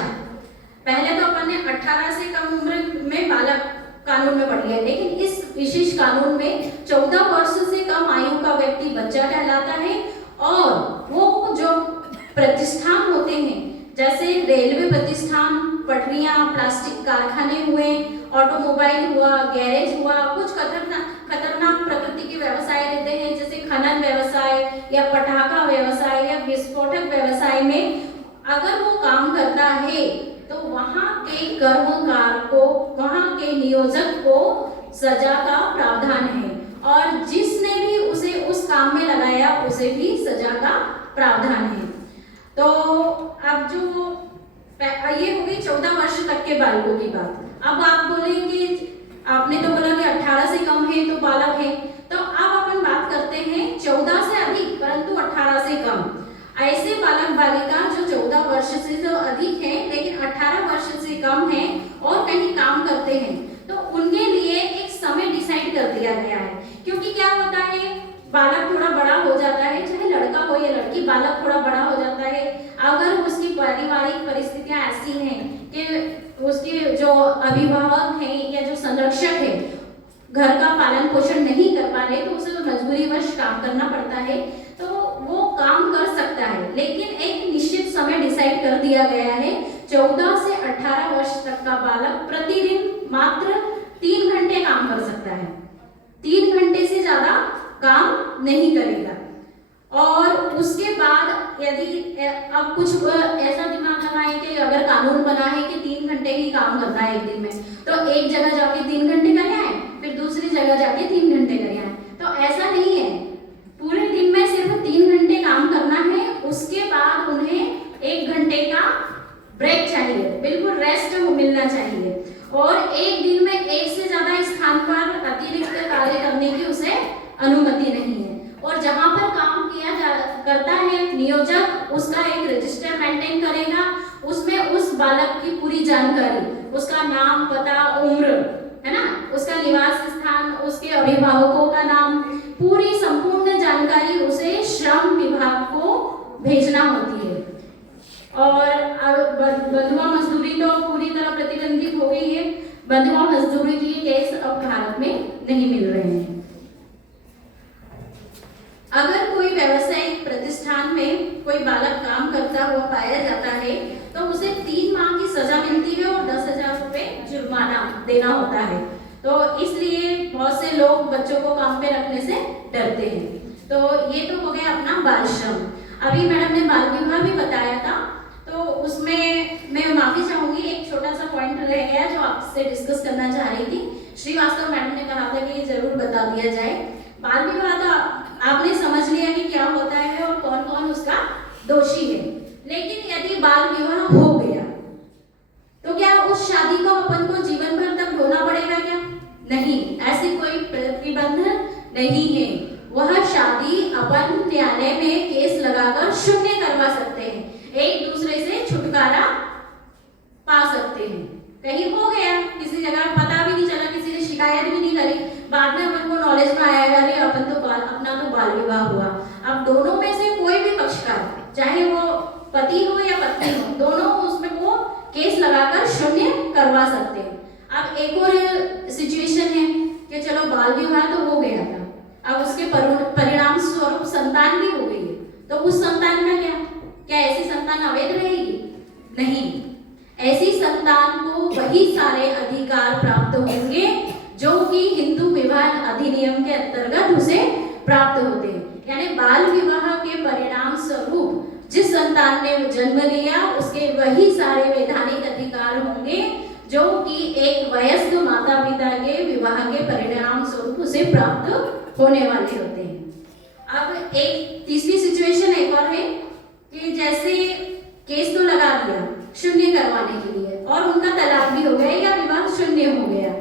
पहले तो अपन ने 18 से कम उम्र में बालक कानून में पढ़ लिया, लेकिन इस विशेष कानून में 14 वर्ष से कम आयु का व्यक्ति बच्चा कहलाता है। और वो जो प्रतिष्ठान होते हैं, जैसे रेलवे प्रतिष्ठान, पटरियां, प्लास्टिक कारखाने हुए, ऑटोमोबाइल हुआ, गैरेज हुआ, कुछ खतरनाक प्रकृति के व्यवसाय रहते हैं जैसे खनन व्यवसाय या पटाखा व्यवसाय या विस्फोटक व्यवसाय में अगर वो काम करता है तो वहाँ के कर्मकार को, वहाँ के नियोजक को सजा का प्रावधान है, और जिसने भी उसे उस काम में लगाया उसे भी सजा का प्रावधान है। तो अब जो ये हो गई 14 वर्ष तक के बालकों की बात। अब आप बोलेंगे, आपने तो बोला कि 18 से कम है तो बालक है, तो अब अपन बात करते हैं 14 से अधिक परंतु 18 से कम। ऐसे बालक बालिका जो 14 वर्ष से तो अधिक है लेकिन 18 वर्ष से कम है और कहीं काम करते हैं, तो उनके लिए एक समय डिसाइड कर दिया गया है। क्योंकि क्या होता है, बालक थोड़ा बड़ा हो जाता है, चाहे लड़का हो या लड़की, बालक थोड़ा बड़ा हो जाता है। अगर उसकी पारिवारिक परिस्थितियां ऐसी हैं कि उसके जो अभिभावक हैं या जो संरक्षक है घर का पालन पोषण नहीं कर पा रहे, तो उसे तो मजबूरीवश काम करना पड़ता है, तो वो काम कर सकता है। लेकिन एक निश्चित समय डिसाइड कर दिया गया है, 14 से 18 वर्ष तक का बालक प्रतिदिन मात्र 3 घंटे काम कर सकता है, 3 घंटे से ज्यादा काम नहीं करेगा। और उसके बाद यदि अब कुछ ऐसा दिमाग लगाएं कि अगर कानून बना है कि 3 घंटे ही काम करना है एक दिन में, तो एक जगह जाके 3 घंटे कर आए, फिर दूसरी जगह जाके 3 घंटे कर आए, तो ऐसा नहीं है। पूरे दिन में सिर्फ 3 घंटे काम करना है, उसके बाद उन्हें 1 घंटे का ब्रेक चाहिए, बिल्कुल रेस्ट मिलना चाहिए। और एक दिन में एक से ज्यादा स्थान पर अतिरिक्त कार्य करने की उसे अनुमति नहीं है। और जहां पर काम करता है नियोजक, उसका एक रजिस्टर मेंटेन करेगा, उसमें उस बालक की पूरी जानकारी, उसका नाम, पता, उम्र, है ना, उसका निवास स्थान, उसके अभिभावकों का नाम, पूरी संपूर्ण जानकारी उसे श्रम विभाग को भेजना होती है। और बंधुआ मजदूरी तो पूरी तरह प्रतिबंधित हो गई है, बंधुआ मजदूरी के केस अब भारत में नहीं मिल रहे हैं। अगर कोई व्यावसायिक प्रतिष्ठान में कोई बालक काम करता हुआ पाया जाता है तो उसे 3 माह की सजा मिलती है और 10,000 रुपए जुर्माना देना होता है। तो इसलिए बहुत से लोग बच्चों को काम पे रखने से डरते हैं। तो ये तो हो गया अपना बाल श्रम। अभी मैडम ने बाल विवाह भी बताया था, तो उसमें मैं माफी चाहूंगी, एक छोटा सा पॉइंट रह गया जो आपसे डिस्कस करना चाह रही थी। श्रीवास्तव मैडम ने कहा था कि ये जरूर बता दिया जाए। बाल विवाह तो आपने समझ लिया कि क्या होता है, दोषी है। लेकिन यदि बाल विवाह हो गया तो क्या उस शादी को अपन को जीवन भर तक ढोना पड़ेगा क्या? नहीं, ऐसी कोई प्रतिबंध नहीं है। वह शादी अपन न्यायालय में केस लगाकर शून्य करवा सकते हैं, एक दूसरे से छुटकारा पा सकते हैं। कहीं हो गया किसी जगह पता भी नहीं चला, किसी ने शिकायत भी नहीं करी, बाद में अपन को नॉलेज में आया अरे अपन तो अपना तो बाल विवाह हुआ। अब दोनों में से कोई भी पक्षकार, चाहे वो पति हो या पत्नी हो, दोनों उसमें वो केस लगाकर शून्य करवा सकते हैं। अब एक और सिचुएशन है कि चलो बाल विवाह तो हो गया था, अब उसके परिणाम स्वरूप संतान भी हो गई है, तो उस संतान का क्या ऐसी संतान अवैध रहेगी? नहीं, ऐसी संतान को वही सारे अधिकार प्राप्त होंगे जो कि हिंदू विवाह अधिनियम के अंतर्गत उसे प्राप्त होते हैं। यानी बाल विवाह के परिणाम स्वरूप जिस संतान ने जन्म लिया उसके वही सारे वैधानिक अधिकार होंगे जो कि एक वयस्क माता पिता के विवाह के परिणाम स्वरूप उसे प्राप्त होने वाले होते हैं। अब एक तीसरी सिचुएशन एक और है कि जैसे केस तो लगा दिया शून्य करवाने के लिए और उनका तलाक भी हो गया या विवाह शून्य हो गया,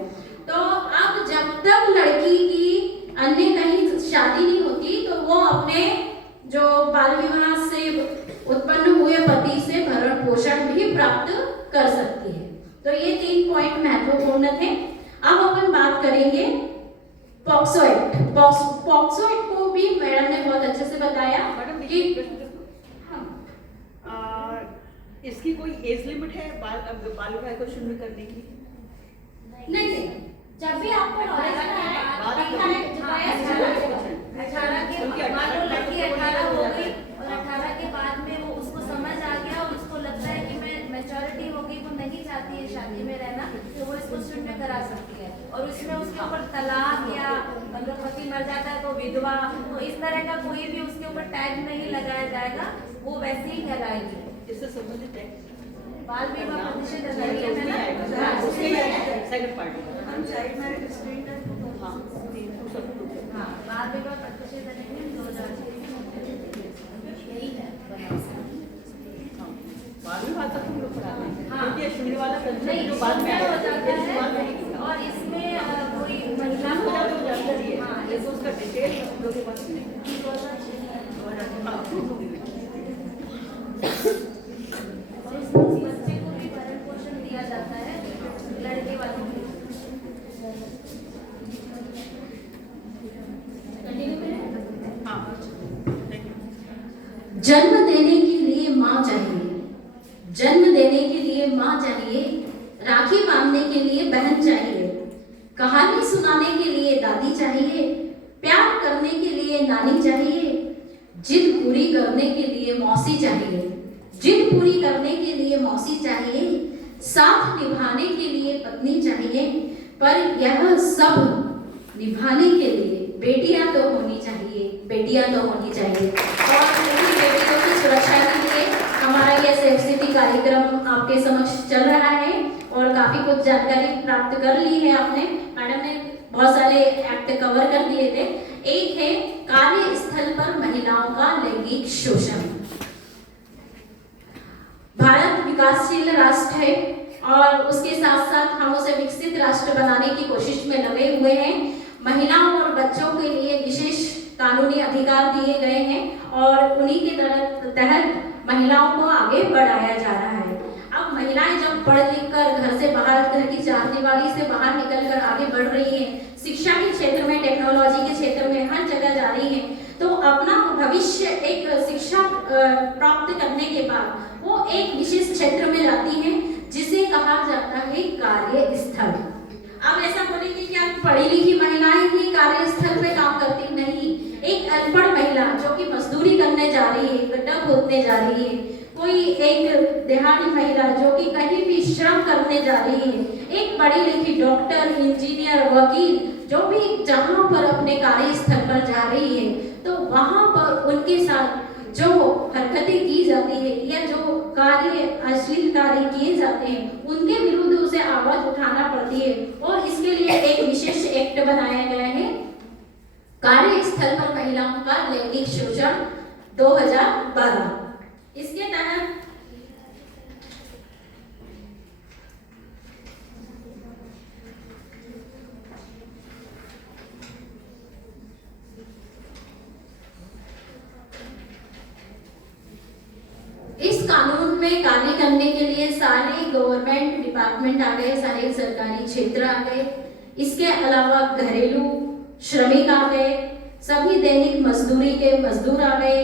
तो अब जब तक लड़की की अन्य कहीं शादी नहीं होती तो वो अपने जो बाल विवाह से उत्पन्न हुए पति से भरण पोषण भी प्राप्त कर सकती है। तो ये 3 पॉइंट महत्वपूर्ण थे। अब अपन बात करेंगे पॉक्सो एक्ट। पॉक्सो एक्ट को भी मैडम ने बहुत अच्छे से बताया कि इसकी कोई एज लिमिट है बाल विवाह को शून्य करने की? नहीं, जब भी आपको नॉलेज में आए 18 के मान लो लड़की 18 हो गई और 18 के बाद में वो उसको समझ आ गया और उसको लगता है कि मैं मैच्योरिटी हो गई, वो नहीं चाहती है शादी में रहना, तो वो इसको शून्य करा सकती है। और इसमें उसके ऊपर तलाक या मतलब पति मर जाता है तो विधवा, तो इस तरह का कोई भी उसके ऊपर टैग नहीं लगाया जाएगा, वो वैसे ही कहलाएगी। इससे संबंधित है बाल विवाह प्रतिशत अधिनियम है ना, सेकंड पार्ट। हम चाइल्ड मैरिज रिस्ट्रेंट एक्ट, हाँ बाल विवाह प्रतिशत अधिनियम 2006 यही है। बाल विवाह तक हम लोग पढ़ाते हैं, हाँ। क्योंकि शून्य वाला कंसेप्ट नहीं, जो बाद में शून्य हो आया जाता है, है बाद में और इसमें कोई महिला हो को जाता है, वो जानकारी है। हाँ, ये तो उसका डिटेल हम लोग के पास नहीं है। 2006 और हाँ, और इसमें उस बच्चे को भी भरण पोषण दिया जाता है लड़के वालों को। हाँ, जन्म देने के लिए माँ चाहिए, जन्म देने के लिए माँ चाहिए, राखी बांधने के लिए बहन चाहिए, कहानी सुनाने के लिए दादी चाहिए, प्यार करने के लिए नानी चाहिए, जिद पूरी करने के लिए मौसी चाहिए, जिद पूरी करने के लिए मौसी चाहिए, साथ निभाने के लिए पत्नी चाहिए, पर यह सब निभाने के लिए बेटियां तो होनी चाहिए, बेटियां तो होनी चाहिए। और सभी बेटियों की सुरक्षा के लिए हमारा यह सेफ सिटी कार्यक्रम आपके समक्ष चल रहा है और काफी कुछ जानकारी प्राप्त कर ली है आपने। मैडम ने बहुत सारे एक्ट कवर कर दिए थे। एक है कार्यस्थल पर महिलाओं का लैंगिक शोषण। भारत विकासशील राष्ट्र है और उसके साथ साथ हम उसे विकसित राष्ट्र बनाने की कोशिश में लगे हुए हैं। महिलाओं और बच्चों के लिए विशेष कानूनी अधिकार दिए गए हैं और उन्हीं के तहत महिलाओं को आगे बढ़ाया जा रहा है। अब महिलाएं जब पढ़ लिख कर घर से बाहर, घर की चारदीवारी से बाहर निकल कर आगे बढ़ रही हैं, शिक्षा के क्षेत्र में, टेक्नोलॉजी के क्षेत्र में हर जगह जा रही हैं, तो अपना भविष्य एक शिक्षा प्राप्त करने के बाद वो एक विशेष क्षेत्र में जाती हैं जिसे कहा जाता है कार्यस्थल। अब ऐसा बोलेंगे कि आप पढ़ी लिखी महिलाएं ही कार्यस्थल पे काम करती नहीं, एक अनपढ़ महिला जो कि मजदूरी करने जा रही है, गड्ढा खोदने जा रही है, कोई एक देहाड़ी महिला जो कि कहीं भी श्रम करने जा रही है, एक पढ़ी लिखी डॉक्टर, इंजीनियर, वकील जो भी जहाँ पर अपने कार्यस्थल पर जा रही है, तो वहाँ पर उनके साथ जो हरकतें की जाती है या जो कार्य अश्लील कार्य किए जाते हैं उनके विरुद्ध उसे आवाज उठाना पड़ती है और इसके लिए एक विशेष एक्ट बनाया गया है, कार्यस्थल पर महिलाओं का लैंगिक शोषण 2012। इसके तहत इस कानून में कार्य करने के लिए सारे गवर्नमेंट डिपार्टमेंट आ गए, सारे सरकारी क्षेत्र आ गए। इसके अलावा घरेलू श्रमिक आ गए, सभी दैनिक मजदूरी के मजदूर आ गए,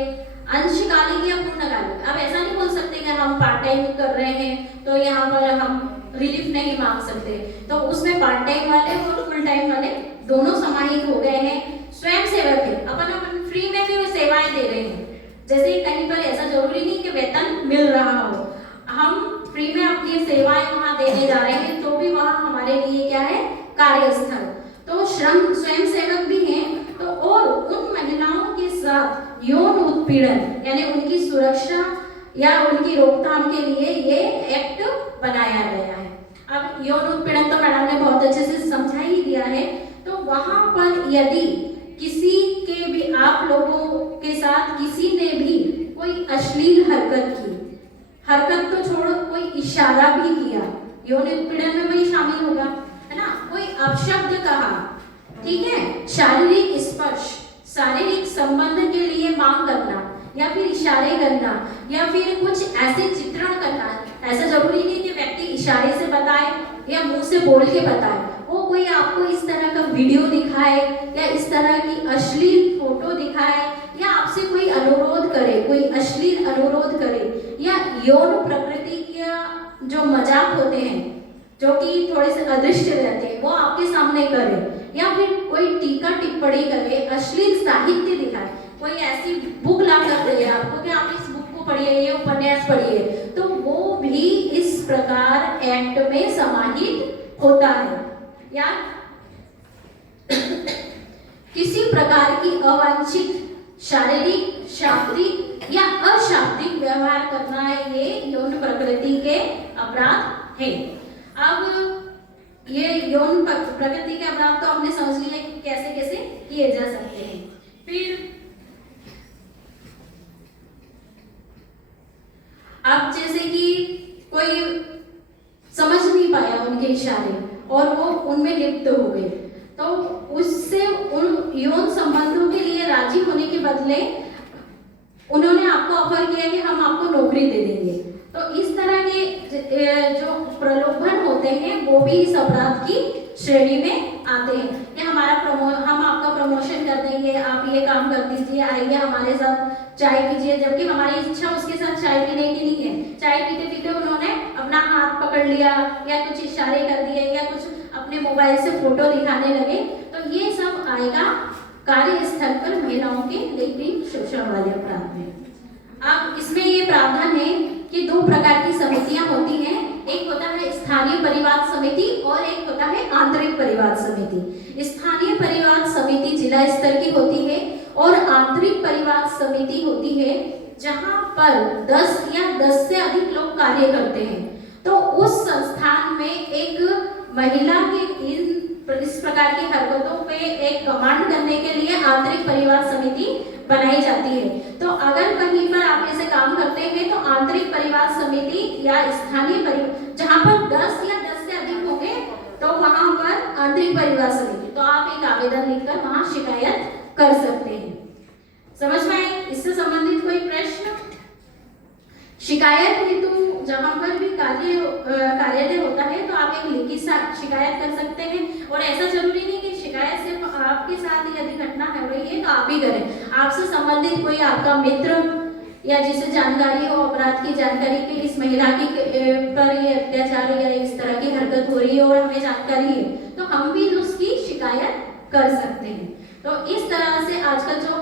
अंशकालिक या पूर्णकालिक। अब ऐसा नहीं बोल सकते कि हम पार्ट टाइम कर रहे हैं तो यहाँ पर हम रिलीफ नहीं मांग सकते, तो उसमें पार्ट टाइम वाले और फुल टाइम वाले दोनों समाहित हो गए हैं। स्वयं सेवक है, अपन फ्री में भी वो सेवाएं दे रहे हैं। जैसे कहीं पर ऐसा जरूरी नहीं कि वेतन मिल रहा हो, हम फ्री में अपनी सेवाएं वहाँ देने जा रहे हैं, तो भी वहाँ हमारे लिए क्या है, कार्यस्थल। तो श्रम स्वयं सेवक भी हैं, तो और उन महिलाओं के साथ यौन उत्पीड़न यानी उनकी सुरक्षा या उनकी रोकथाम के लिए ये एक्ट बनाया गया है। अब यौन उत्पीड़न तो मैडम ने बहुत अच्छे से समझा ही दिया है। तो वहाँ पर यदि किसी के भी आप लोगों के साथ किसी ने भी कोई अश्लील हरकत तो छोड़ो, कोई इशारा भी किया, यौन उत्पीड़न में वही शामिल होगा, है ना। कोई अपशब्द कहा, ठीक है, शारीरिक स्पर्श, शारीरिक संबंध के लिए मांग करना या फिर इशारे करना या फिर कुछ ऐसे चित्रण करना। ऐसा जरूरी नहीं कि व्यक्ति इशारे से बताए या मुंह से बोल के बताए, वो कोई आपको इस तरह का वीडियो दिखाए या इस तरह की अश्लील फोटो दिखाए या आपसे कोई अनुरोध करे, कोई अश्लील अनुरोध करे या यौन प्रकृति के जो मजाक होते हैं जो कि थोड़े से अदृश्य रहते हैं वो आपके सामने करे या फिर कोई टीका टिप्पणी करे, अश्लील साहित्य दिखाए, कोई ऐसी बुक ला कर दे आपको कि आप इस बुक को पढ़िए, ये उपन्यास पढ़िए, तो वो भी इस प्रकार एक्ट में समाहित होता है। या किसी प्रकार की अवांछित शारीरिक, शाब्दिक या अशाब्दिक व्यवहार करना, ये यौन प्रकृति के अपराध है। अब ये यौन प्रकृति के अपराध तो हमने समझ लिया कि कैसे कैसे किए जा सकते हैं। फिर अब जैसे कि कोई समझ नहीं पाया उनके इशारे और वो उनमें लिप्त हो गए, तो उससे उन यौन संबंधों के लिए राजी होने के बदले उन्होंने आपको ऑफर किया कि हम आपको नौकरी दे देंगे। तो इस तरह के जो प्रलोभन होते हैं वो भी इस अपराध की श्रेणी में आते हैं कि हम आपका प्रमोशन कर देंगे, आप ये काम कर दीजिए, आइए हमारे साथ चाय पीजिए, जबकि हमारी इच्छा उसके साथ चाय पीने की नहीं है। चाय पीते पीते उन्होंने अपना हाथ पकड़ लिया या कुछ इशारे कर दिए या कुछ अपने मोबाइल से फोटो दिखाने लगे, तो ये सब आएगा कार्यस्थल पर महिलाओं के लैंगिक शोषण वाले अपराध में। अब इसमें ये प्रावधान है कि दो प्रकार की समितियां होती हैं, एक होता है स्थानीय परिवाद समिति और एक होता है आंतरिक परिवाद समिति। स्थानीय परिवाद समिति जिला स्तर की होती है और आंतरिक परिवाद समिति होती है जहां पर 10 या 10 से अधिक लोग कार्य करते हैं। तो उस संस्थान में एक महिला के इस प्रकार की हरकतों पे एक कमांड करने के लिए आंतरिक परिवाद समिति बनाई जाती है। तो अगर कहीं पर आप ऐसे काम करते हैं तो आंतरिक परिवाद समिति या स्थानीय परिवार जहां पर 10 या 10 से अधिक होंगे तो वहां पर आंतरिक परिवाद समिति, तो आप एक आवेदन लिखकर वहां शिकायत कर सकते हैं। समझ में आए? इससे संबंधित कोई प्रश्न? शिकायत हेतु जहां पर भी कार्यालय होता है तो आप एक लिखित शिकायत कर सकते हैं और ऐसा जरूरी नहीं कि शिकायत सिर्फ आपके साथ ही यदि घटना हो रही है तो आप ही करें। आपसे संबंधित कोई आपका मित्र या जिसे जानकारी हो अपराध की जानकारी कि इस महिला की पर ये अत्याचार या इस तरह की हरकत हो रही है और हमें जानकारी है तो हम भी उसकी शिकायत कर सकते हैं। तो इस तरह से आजकल जो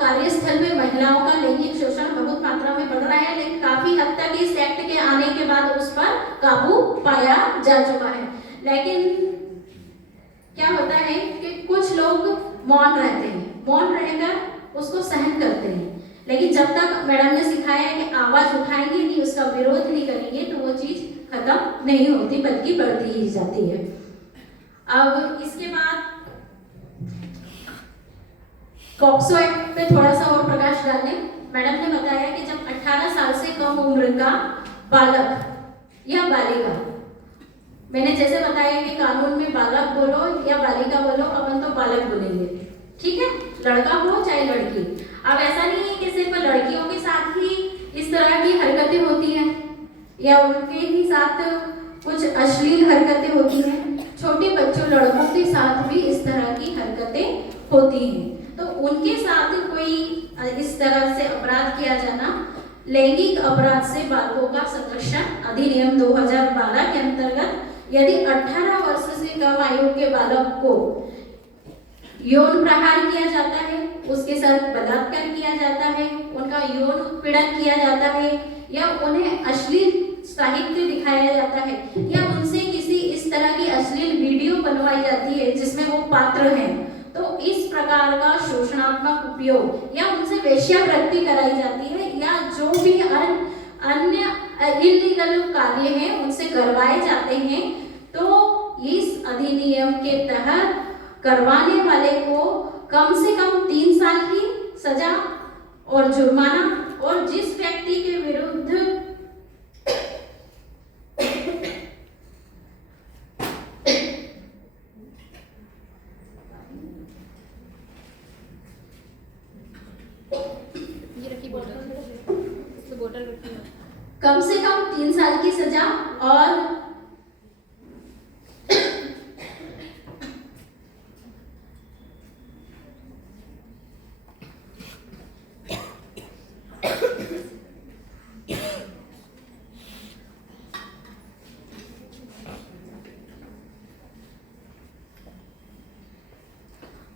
कार्यस्थल में महिलाओं का लैंगिक शोषण बहुत मात्रा में बढ़ रहा है, लेकिन काफी हद तक इस एक्ट के आने के बाद उस पर काबू पाया जा चुका है। लेकिन क्या होता है कि कुछ लोग मौन रहते हैं, मौन रहकर उसको सहन करते हैं, लेकिन जब तक मैडम ने सिखाया है कि आवाज उठाएंगे नहीं, उसका विरोध नहीं करेंगे तो वो चीज खत्म नहीं होती बल्कि बढ़ती ही जाती है। अब इसके बाद पॉक्सो एक्ट पे थोड़ा सा और प्रकाश डालने मैडम ने बताया कि जब 18 साल से कम उम्र का बालक या बालिका, मैंने जैसे बताया कि कानून में बालक बोलो या बालिका बोलो, अपन तो बालक बोलेंगे, ठीक है, लड़का हो चाहे लड़की। अब ऐसा नहीं है कि सिर्फ लड़कियों के साथ ही इस तरह की हरकतें होती हैं या उनके ही साथ कुछ अश्लील हरकतें होती हैं, छोटे बच्चों लड़कों के साथ भी इस तरह की हरकतें होती हैं। तो उनके साथ कोई इस तरह से अपराध किया जाना लैंगिक अपराध से बालकों का संरक्षण अधिनियम 2012 के अंतर्गत यदि 18 वर्ष से कम आयु के बालक को यौन प्रहार किया जाता है, उसके साथ बलात्कार किया जाता है, उनका यौन उत्पीड़न किया जाता है या उन्हें अश्लील साहित्य दिखाया जाता है या उनसे किसी इस तरह की अश्लील वीडियो बनवाई जाती है जिसमें वो पात्र हैं, तो इस प्रकार का शोषणात्मक उपयोग या उनसे वेश्यावृत्ति कराई जाती है या जो भी अन्य इलीगल कार्य हैं उनसे करवाए जाते हैं, तो इस अधिनियम के तहत करवाने वाले को कम से कम 3 साल की सजा और जुर्माना, और जिस व्यक्ति के विरुद्ध कम से कम 3 साल की सजा और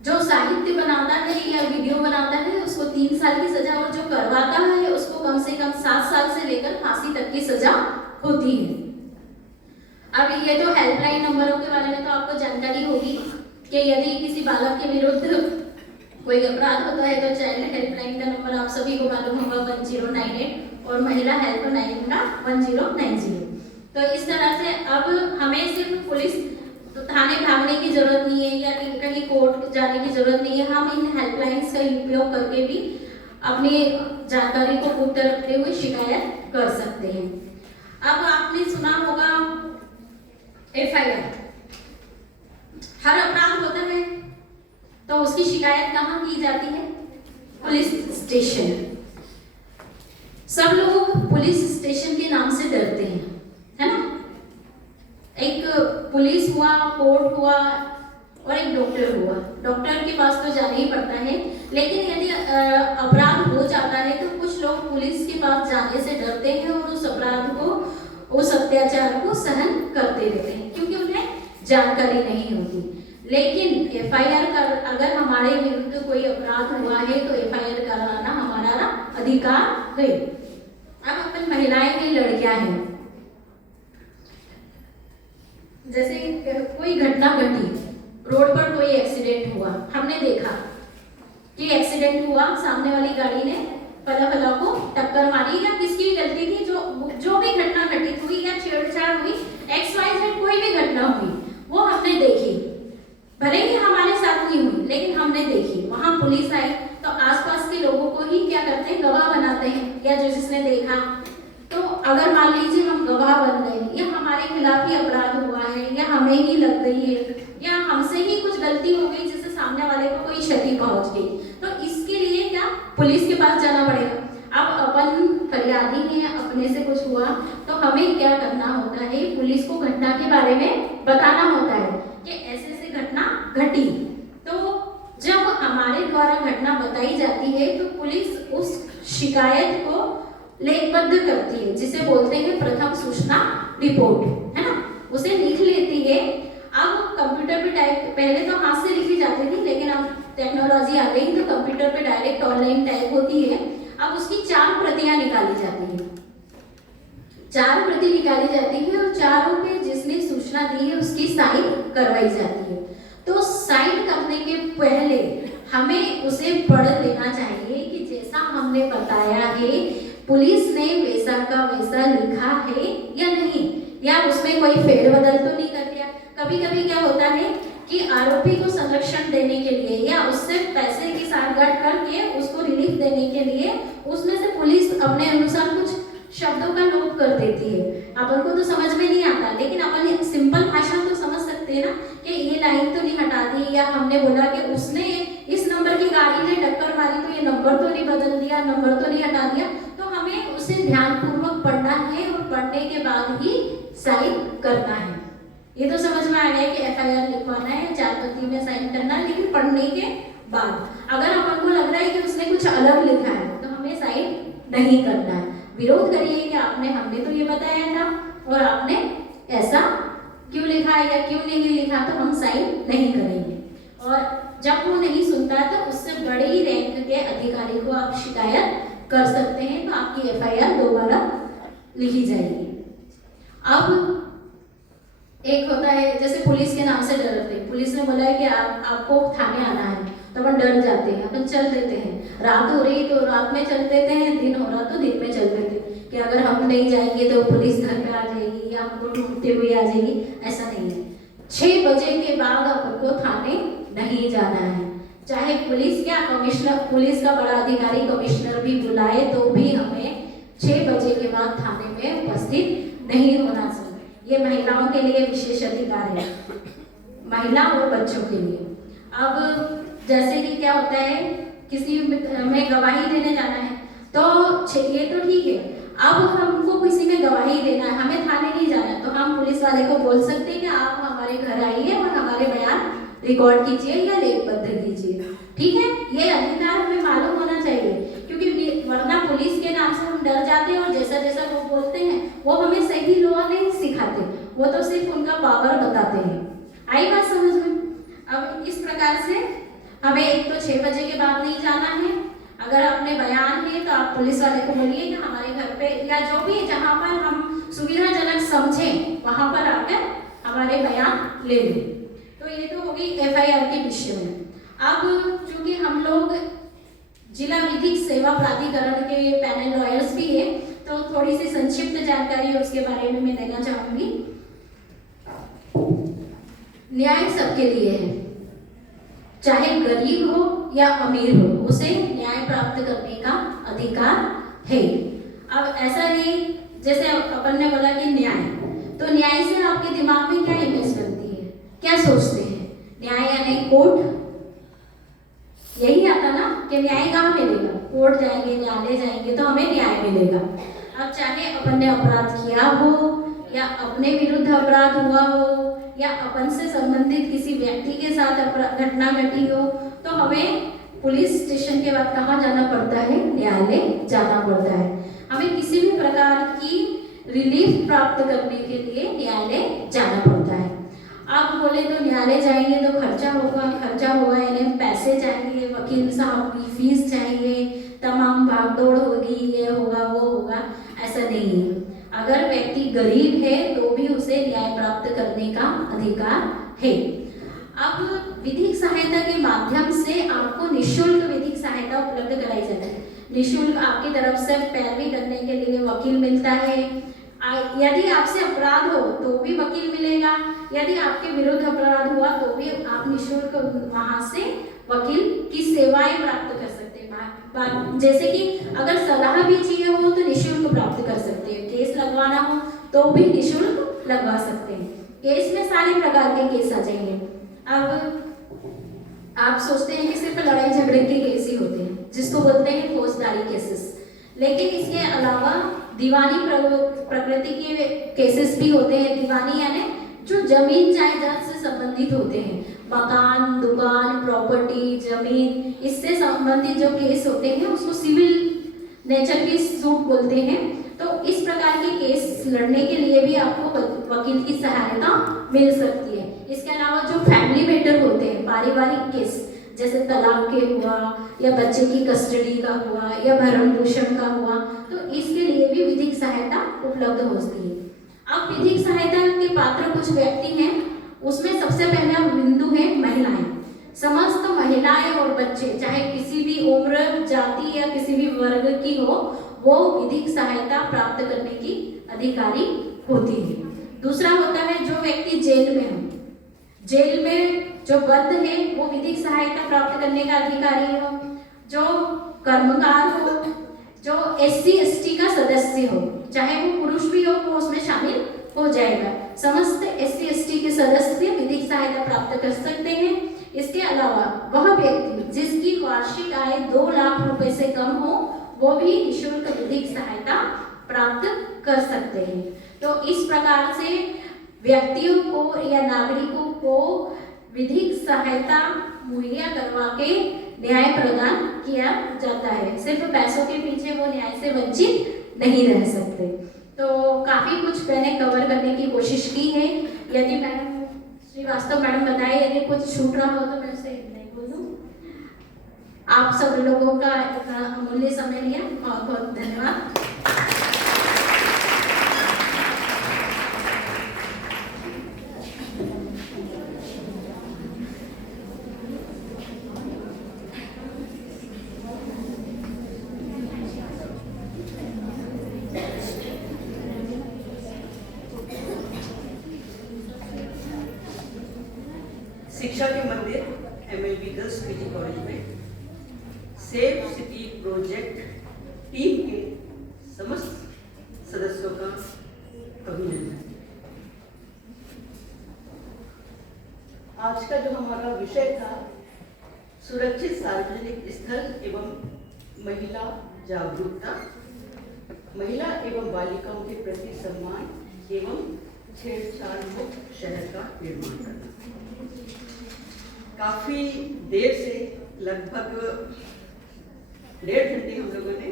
जो साहित्य बनाता है या वीडियो बनाता है उसको 3 साल की सजा और जो करवाता है उसको कम से कम 7 साल से लेकर फांसी तक की सजा होती है। अब ये तो हेल्पलाइन नंबरों के बारे में तो आपको जानकारी होगी कि यदि किसी बालक के विरुद्ध कोई अपराध होता है तो चाइल्ड हेल्पलाइन का नंबर आप सभी को मालूम होगा 1098 और महिला हेल्पलाइन का 1090। तो इस तरह से अब हमें सिर्फ पुलिस तो थाने भागने की जरूरत नहीं है या कहीं कोर्ट जाने की जरूरत नहीं है, हम इन हेल्पलाइंस का उपयोग करके भी अपनी जानकारी को गुप्त रखते हुए शिकायत कर सकते हैं। अब आपने सुना होगा FIR, हर अपराध होता है तो उसकी शिकायत कहाँ की जाती है? Police station. सब लोग पुलिस स्टेशन के नाम से डरते हैं, है ना? एक पुलिस हुआ, कोर्ट हुआ और एक डॉक्टर हुआ। डॉक्टर के पास तो जाना ही पड़ता है, लेकिन यदि अपराध हो जाता है तो कुछ लोग पुलिस के पास जाने से डरते हैं और उस अपराध को, उस अत्याचार को सहन करते रहते हैं क्योंकि उन्हें जानकारी नहीं होती। लेकिन FIR कर अगर हमारे विरुद्ध कोई अपराध हुआ है तो FIR कराना हमारा अधिकार है। अब अपन महिलाएं हैं, लड़कियां हैं, जैसे कोई घटना घटी, रोड पर कोई एक्सीडेंट हुआ, हमने देखा कि एक्सीडेंट हुआ, सामने वाली गाड़ी ने पला को टक्कर मारी या किसकी गलती थी, जो भी घटना घटित हुई या छेड़छाड़ हुई, XYZ कोई भी घटना हुई, वो हमने देखी, भले ही हमारे साथ नहीं हुई लेकिन हमने देखी। वहां पुलिस आई तो आसपास के लोगों को ही क्या करते हैं, गवाह बनाते हैं या जो जिसने देखा। तो अगर मान लीजिए हम गवाह बन गए या हमारे खिलाफ ही अपराध हुआ है या हमें ही लग गई है या हमसे ही कुछ गलती हो गई जिससे सामने वाले को कोई क्षति पहुंच गई, तो इसके लिए क्या पुलिस के पास जाना पड़ेगा। अब अपन फरियादी हैं, अपने से कुछ हुआ तो हमें क्या करना होता है, पुलिस को घटना के बारे में बताना होता है कि ऐसे ऐसे घटना घटी। तो जब हमारे द्वारा घटना बताई जाती है तो पुलिस उस शिकायत को लेखबद्ध करती है, जिसे बोलते हैं प्रथम सूचना रिपोर्ट, है ना, उसे लिख लेती है। अब कंप्यूटर पे टाइप, पहले तो हाथ से लिखी जाती थी लेकिन अब टेक्नोलॉजी आ गई तो कंप्यूटर पे डायरेक्ट ऑनलाइन टाइप होती है। अब उसकी 4 प्रतियां निकाली जाती है, 4 प्रति निकाली जाती है और चारों पे जिसने सूचना दी है उसकी साइन करवाई जाती है। तो साइन करने के पहले हमें उसे पढ़ लेना चाहिए कि जैसा हमने बताया है पुलिस ने वैसा का वैसा लिखा है या नहीं, या उसमें कोई फेरबदल तो नहीं कर दिया। कभी कभी क्या होता है कि आरोपी को संरक्षण देने के लिए या उससे पैसे की साठगांठ करके उसको रिलीफ देने के लिए उसमें से पुलिस अपने अनुसार कुछ शब्दों का लोप कर देती है। अपन को तो समझ में नहीं आता, लेकिन अपन सिंपल भाषा तो समझ सकते हैं ना कि ये लाइन तो नहीं हटा दी, या हमने बोला कि उसने इस नंबर की गाड़ी ने टक्कर मारी तो ये नंबर तो नहीं बदल दिया, नंबर तो नहीं हटा दिया। तो हमें उसे ध्यानपूर्वक पढ़ना है और पढ़ने के बाद ही साइन करना है। ये तो समझ में आ गया कि FIR लिखवाना है, 4 पत्ती में साइन करना है, लेकिन पढ़ने के बाद अगर अपन को लग रहा है कि उसने कुछ अलग लिखा है तो हमें साइन नहीं करना है। विरोध करिए कि हमने तो ये बताया था और आपने ऐसा क्यों लिखा है या क्यों नहीं लिखा, तो हम साइन नहीं करेंगे। और जब वो नहीं सुनता तो उससे बड़ी रैंक के अधिकारी को आप शिकायत कर सकते हैं, तो आपकी FIR दोबारा लिखी जाएगी। अब एक होता है जैसे पुलिस के नाम से डरते, पुलिस ने बोला है कि आपको थाने आना है, तो अपन डर जाते हैं, अपन चल देते हैं। रात हो रही तो रात में चल देते हैं, दिन हो रहा तो दिन में चल देते हैं कि अगर हम नहीं जाएंगे तो पुलिस घर पे आ जाएगी या हमको ढूंढते हुए आ जाएगी। ऐसा नहीं है। 6 बजे के बाद अपन को थाने नहीं जाना है, चाहे पुलिस क्या कमिश्नर, पुलिस का बड़ा अधिकारी कमिश्नर भी बुलाए तो भी हमें 6 बजे के बाद थाने में उपस्थित नहीं होना चाहिए। ये महिलाओं के लिए विशेष अधिकार है, महिला और बच्चों के लिए। अब जैसे कि क्या होता है, किसी में गवाही देने जाना है तो ये तो ठीक है। अब हमको किसी में गवाही देना है, हमें थाने नहीं जाना है, तो हम पुलिस वाले को बोल सकते हैं कि आप हमारे घर आइए और हमारे बयान रिकॉर्ड कीजिए या लेखबद्ध कीजिए। ठीक है, ये अधिकार हमें मालूम होना चाहिए, क्योंकि वरना पुलिस के नाम से हम डर जाते हैं और जैसा जैसा वो बोलते हैं वो हमें सही लॉ नहीं सिखाते, वो तो सिर्फ उनका पावर बताते हैं। आई बात समझ में? अब इस प्रकार से हमें एक तो 6 बजे के बाद नहीं जाना है। अगर अपने बयान है तो आप पुलिस वाले को बोलिए कि हमारे घर पे या जो भी जहाँ पर हम सुविधाजनक समझें वहाँ पर आकर हमारे बयान ले लें। तो ये तो होगी FIR के विषय में। अब चूंकि हम लोग जिला विधिक सेवा प्राधिकरण के पैनल लॉयर्स भी है, तो थोड़ी सी संक्षिप्त जानकारी उसके बारे में मैं देना चाहूंगी। न्याय सबके लिए है, चाहे गरीब हो या अमीर हो, उसे न्याय प्राप्त करने का अधिकार है। अब ऐसा नहीं जैसे अपन ने बोला कि न्याय, तो न्याय से आपके दिमाग में क्या इमेज बनती है, क्या सोचते हैं? न्याय यानी कोर्ट, यही आता ना कि न्याय कहाँ मिलेगा? कोर्ट जाएंगे, न्यायालय जाएंगे तो हमें न्याय मिलेगा। अब चाहे अपन ने अपराध किया हो या अपने विरुद्ध अपराध हुआ हो या अपन से संबंधित किसी व्यक्ति के साथ घटना घटी हो, तो हमें पुलिस स्टेशन के बाद कहाँ जाना पड़ता है? न्यायालय जाना पड़ता है। हमें किसी भी प्रकार की रिलीफ प्राप्त करने के लिए न्यायालय जाना पड़ता है। आप बोले तो न्यायालय जाएंगे तो खर्चा होगा यानी पैसे चाहिए, वकील साहब की फीस चाहिए, तमाम भागदौड़ होगी, ये होगा वो होगा, ऐसा नहीं है। अगर व्यक्ति गरीब है तो भी उसे न्याय प्राप्त करने का अधिकार है। अब विधिक सहायता के माध्यम से आपको निःशुल्क विधिक सहायता उपलब्ध कराई जाती है। निःशुल्क आपकी तरफ से पैरवी करने के लिए वकील मिलता है। यदि आपसे अपराध हो तो भी वकील मिलेगा, यदि आपके विरुद्ध अपराध हुआ तो भी आप निःशुल्क वहां से वकील की सेवाएं प्राप्त कर सकते हैं। जैसे कि अगर सलाह भी चाहिए हो तो निःशुल्क प्राप्त कर सकते हैं, केस लगवाना हो तो भी निःशुल्क लगवा सकते हैं। केस में सारे प्रकार के केस आ जाएंगे। अब आप सोचते हैं कि सिर्फ लड़ाई झगड़े के केस ही होते हैं, जिसको बोलते हैं फौजदारी केसेस, लेकिन इसके अलावा दीवानी प्रकृति के केसेस भी होते हैं। दीवानी यानी जो जमीन जायदाद से संबंधित होते हैं, मकान, दुकान, प्रॉपर्टी, जमीन, इससे संबंधित जो केस होते हैं उसको सिविल नेचर की सूट बोलते हैं। तो इस प्रकार के केस लड़ने के लिए भी आपको वकील की सहायता मिल सकती है। इसके अलावा जो फैमिली मैटर होते हैं, पारिवारिक केस, जैसे तलाक के हुआ या बच्चे की कस्टडी का हुआ या भरण पोषण का हुआ, तो इसके लिए भी विधिक सहायता उपलब्ध होती है। अब विधिक सहायता के पात्र कुछ व्यक्ति हैं, उसमें सबसे पहला बिंदु है महिलाएं। समस्त महिलाएं और बच्चे, चाहे किसी भी उम्र, जाति या किसी भी वर्ग की हो, वो विधिक सहायता प्राप्त करने की अधिकारी होती है। दूसरा होता है जो व्यक्ति जेल में हो, जेल में जो वृद्ध है वो विधिक सहायता प्राप्त करने का अधिकारी हो, जो कर्मकार हो, जो SC/ST का सदस्य हो, चाहे वो पुरुष भी हो वो उसमें शामिल हो जाएगा। समस्त SC/ST के सदस्य विधिक सहायता प्राप्त कर सकते हैं। इसके अलावा वह व्यक्ति जिसकी वार्षिक आय 2 लाख रुपए से कम हो वो भी निःशुल्क विधिक सहायता प्राप्त कर सकते हैं। तो इस प्रकार से व्यक्तियों को या नागरिकों को विधिक सहायता मुहैया करवा के न्याय प्रदान किया जाता है। सिर्फ पैसों के पीछे वो न्याय से वंचित नहीं रह सकते। तो काफ़ी कुछ मैंने कवर करने की कोशिश की है। यदि मैडम श्रीवास्तव मैडम बताए यदि कुछ छूट रहा हो तो मैं उसे नहीं बोलूँ। आप सब लोगों का इतना अमूल्य समय लिया, बहुत बहुत धन्यवाद। शिक्षा के मंदिर MLB गर्ल्स PG कॉलेज में सेफ सिटी प्रोजेक्ट टीम के समस्त सदस्यों का अभिनंदन। आज का जो हमारा विषय था सुरक्षित सार्वजनिक स्थल एवं महिला जागरूकता, महिला एवं बालिकाओं के प्रति सम्मान एवं छेड़छाड़ मुक्त शहर का निर्माण करना। काफी देर से लगभग 1.5 घंटे हम लोगों ने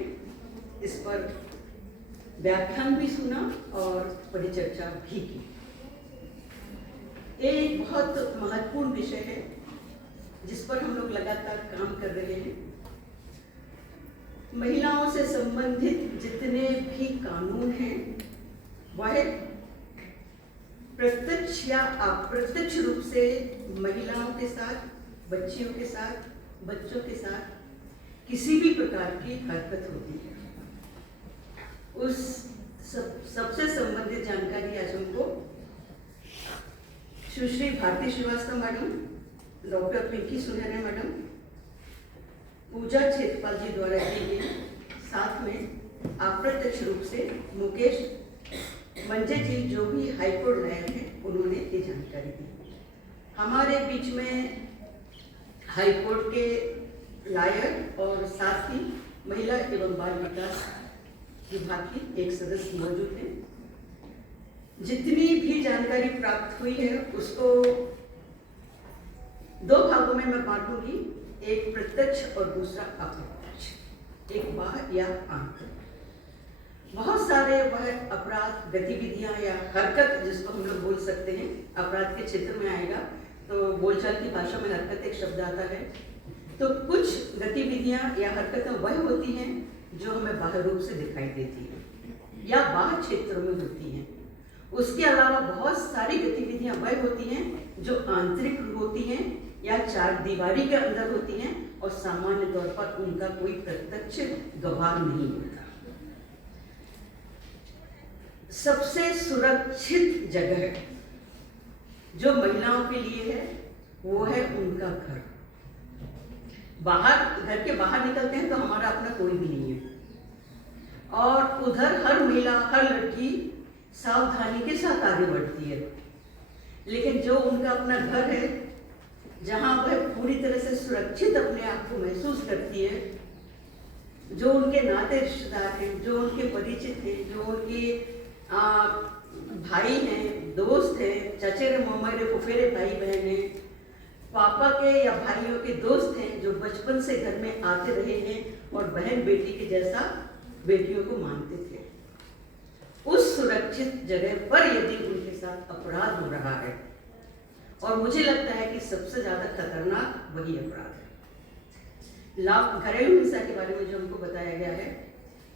इस पर व्याख्यान भी सुना और परिचर्चा भी की। ये एक बहुत महत्वपूर्ण विषय है जिस पर हम लोग लगातार काम कर रहे हैं। महिलाओं से संबंधित जितने भी कानून हैं वह प्रत्यक्ष या अप्रत्यक्ष रूप से महिलाओं के साथ, बच्चियों के साथ, बच्चों के साथ किसी भी प्रकार की हरकत होती है उस सबसे संबंधित जानकारी आज हमको सुश्री भारती श्रीवास्तव मैडम, डॉक्टर पिंकी सुनहरा मैडम, पूजा छेत्रपाल जी द्वारा दी गई, साथ में अप्रत्यक्ष रूप से मुकेश मंजे जी जो भी हाईकोर्ट लॉयर हैं उन्होंने ये जानकारी दी। हमारे बीच में हाईकोर्ट के लॉयर और साथ ही महिला एवं बाल विकास विभाग की एक सदस्य मौजूद हैं। जितनी भी जानकारी प्राप्त हुई है उसको 2 भागों में मैं बांटूंगी, एक प्रत्यक्ष और दूसरा अप्रत्यक्ष, एक बाह्य या आंतरिक। बहुत सारे वह अपराध गतिविधियां या हरकत जिसको हम लोग बोल सकते हैं, अपराध के क्षेत्र में आएगा तो बोलचाल की भाषा में हरकत एक शब्द आता है। तो कुछ गतिविधियां या हरकतें वह होती हैं जो हमें बाह्य रूप से दिखाई देती हैं या बाह्य क्षेत्रों में होती हैं। उसके अलावा बहुत सारी गतिविधियां वह होती हैं जो आंतरिक होती हैं या 4 दीवारी के अंदर होती हैं और सामान्य तौर पर उनका कोई प्रत्यक्ष गवाह नहीं होता। सबसे सुरक्षित जगह जो महिलाओं के लिए है वो है उनका घर। घर के बाहर निकलते हैं तो हमारा अपना कोई भी नहीं है और उधर हर महिला, हर लड़की सावधानी के साथ आगे बढ़ती है, लेकिन जो उनका अपना घर है जहां वह पूरी तरह से सुरक्षित अपने आप को महसूस करती है, जो उनके नाते रिश्तेदार हैं, जो उनके परिचित हैं, जो उनके भाई हैं, दोस्त हैं, चचेरे ममेरे फुफेरे भाई बहन हैं, पापा के या भाइयों के दोस्त हैं जो बचपन से घर में आते रहे हैं और बहन बेटी के जैसा बेटियों को मानते थे। उस सुरक्षित जगह पर यदि उनके साथ अपराध हो रहा है, और मुझे लगता है कि सबसे ज्यादा खतरनाक वही अपराध है। घरेलू हिंसा के बारे में जो हमको बताया गया है,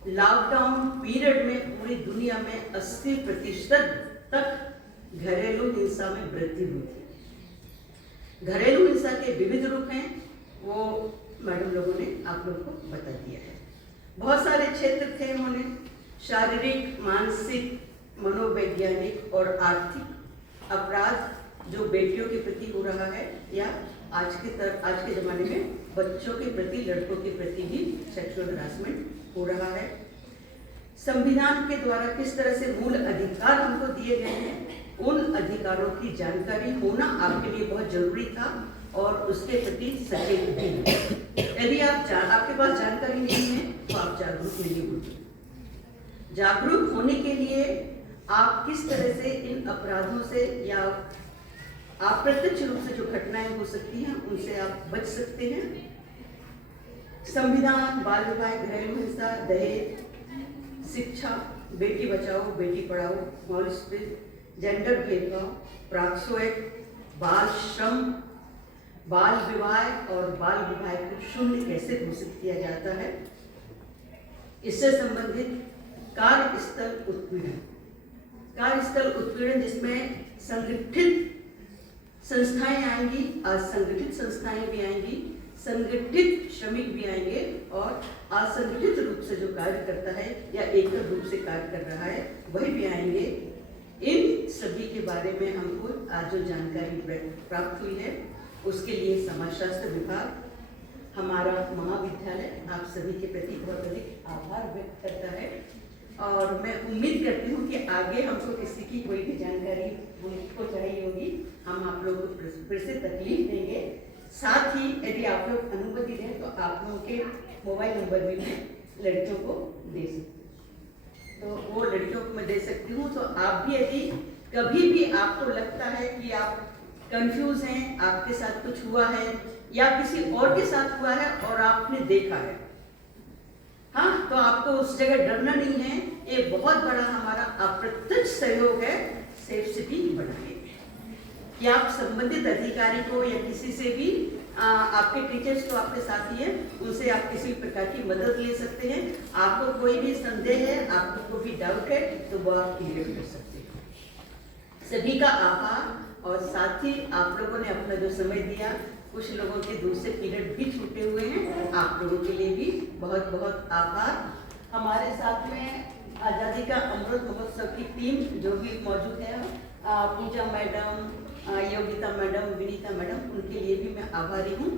लॉकडाउन पीरियड में पूरी दुनिया में 80% तक घरेलू हिंसा में वृद्धि हुई थी। घरेलू हिंसा के विविध रूप हैं, वो मैडम लोगों ने आप लोगों को बता दिया है। बहुत सारे क्षेत्र थे, उन्होंने शारीरिक, मानसिक, मनोवैज्ञानिक और आर्थिक अपराध जो बेटियों के प्रति हो रहा है या आज के ज़माने में बच्चों के प्रति, लड़कों के प्रति भी सेक्सुअल हरासमेंट हो रहा है। संविधान के द्वारा किस तरह से मूल अधिकार हमको दिए गए हैं, उन अधिकारों की जानकारी होना आपके लिए बहुत जरूरी था और उसके प्रति सचेत भी। यदि आपके पास जानकारी नहीं है तो आप जागरूक नहीं होंगे। जागरूक होने के लिए आप किस तरह से इन अपराधों से या अप्रत्यक्ष रूप से जो घटनाएं हो सकती हैं उनसे आप बच सकते हैं। संविधान, बाल विवाह, घरेलू हिंसा, दहेज, शिक्षा, बेटी बचाओ बेटी पढ़ाओ, मॉलिस्टिक, जेंडर भेदभाव, पॉक्सो एक्ट, बाल श्रम, बाल विवाह और बाल विवाह को शून्य कैसे घोषित किया जाता है, इससे संबंधित कार्यस्थल उत्पीड़न जिसमें संगठित संस्थाएं आएंगी, असंगठित संस्थाएं भी आएंगी, संगठित श्रमिक भी आएंगे और असंगठित रूप से जो कार्य करता है या एकल रूप से कार्य कर रहा है वही भी आएंगे। इन सभी के बारे में हमको आज जो जानकारी प्राप्त हुई है उसके लिए समाजशास्त्र विभाग, हमारा महाविद्यालय आप सभी के प्रति बहुत अधिक आभार व्यक्त करता है और मैं उम्मीद करती हूँ कि आगे हमको किसी की कोई भी जानकारी हमको चाहिए होगी, हम आप लोगों को फिर से तकलीफ देंगे। साथ ही यदि आप लोग अनुमति दें तो आप लोगों के मोबाइल नंबर भी मैं लड़कियों को दे सकती हूँ, तो वो लड़कियों को मैं दे सकती हूँ। तो आप भी यदि कभी भी आपको लगता है कि आप कंफ्यूज हैं, आपके साथ कुछ हुआ है या किसी और के साथ हुआ है और आपने देखा है, हाँ, तो आपको उस जगह डरना नहीं है। ये बहुत बड़ा हमारा अप्रत्यक्ष सहयोग है सेफ सिटी बनाने में कि आप संबंधित अधिकारी को या किसी से भी आपके टीचर्स तो आपके साथ ही हैं, उनसे आप किसी प्रकार की मदद ले सकते हैं। आपको कोई भी संदेह है, आपको कोई भी डाउट है तो वो आप क्लियर कर सकते हैं। सभी का आभार और साथ ही आप लोगों ने अपना जो समय दिया, कुछ लोगों के दूसरे पीरियड भी छूटे हुए हैं, आप लोगों के लिए भी बहुत बहुत आभार। हमारे साथ में आज़ादी का अमृत महोत्सव की टीम जो भी मौजूद है, Pooja madam, Yogita madam, Vinita madam, उनके लिए भी मैं आभारी हूँ।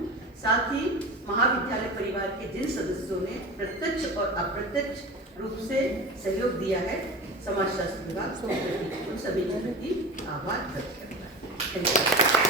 साथ ही महाविद्यालय परिवार के जिन सदस्यों ने प्रत्यक्ष और अप्रत्यक्ष रूप से सहयोग दिया है, समाजशास्त्र विभाग उन सभी के प्रति आभार व्यक्त करता है।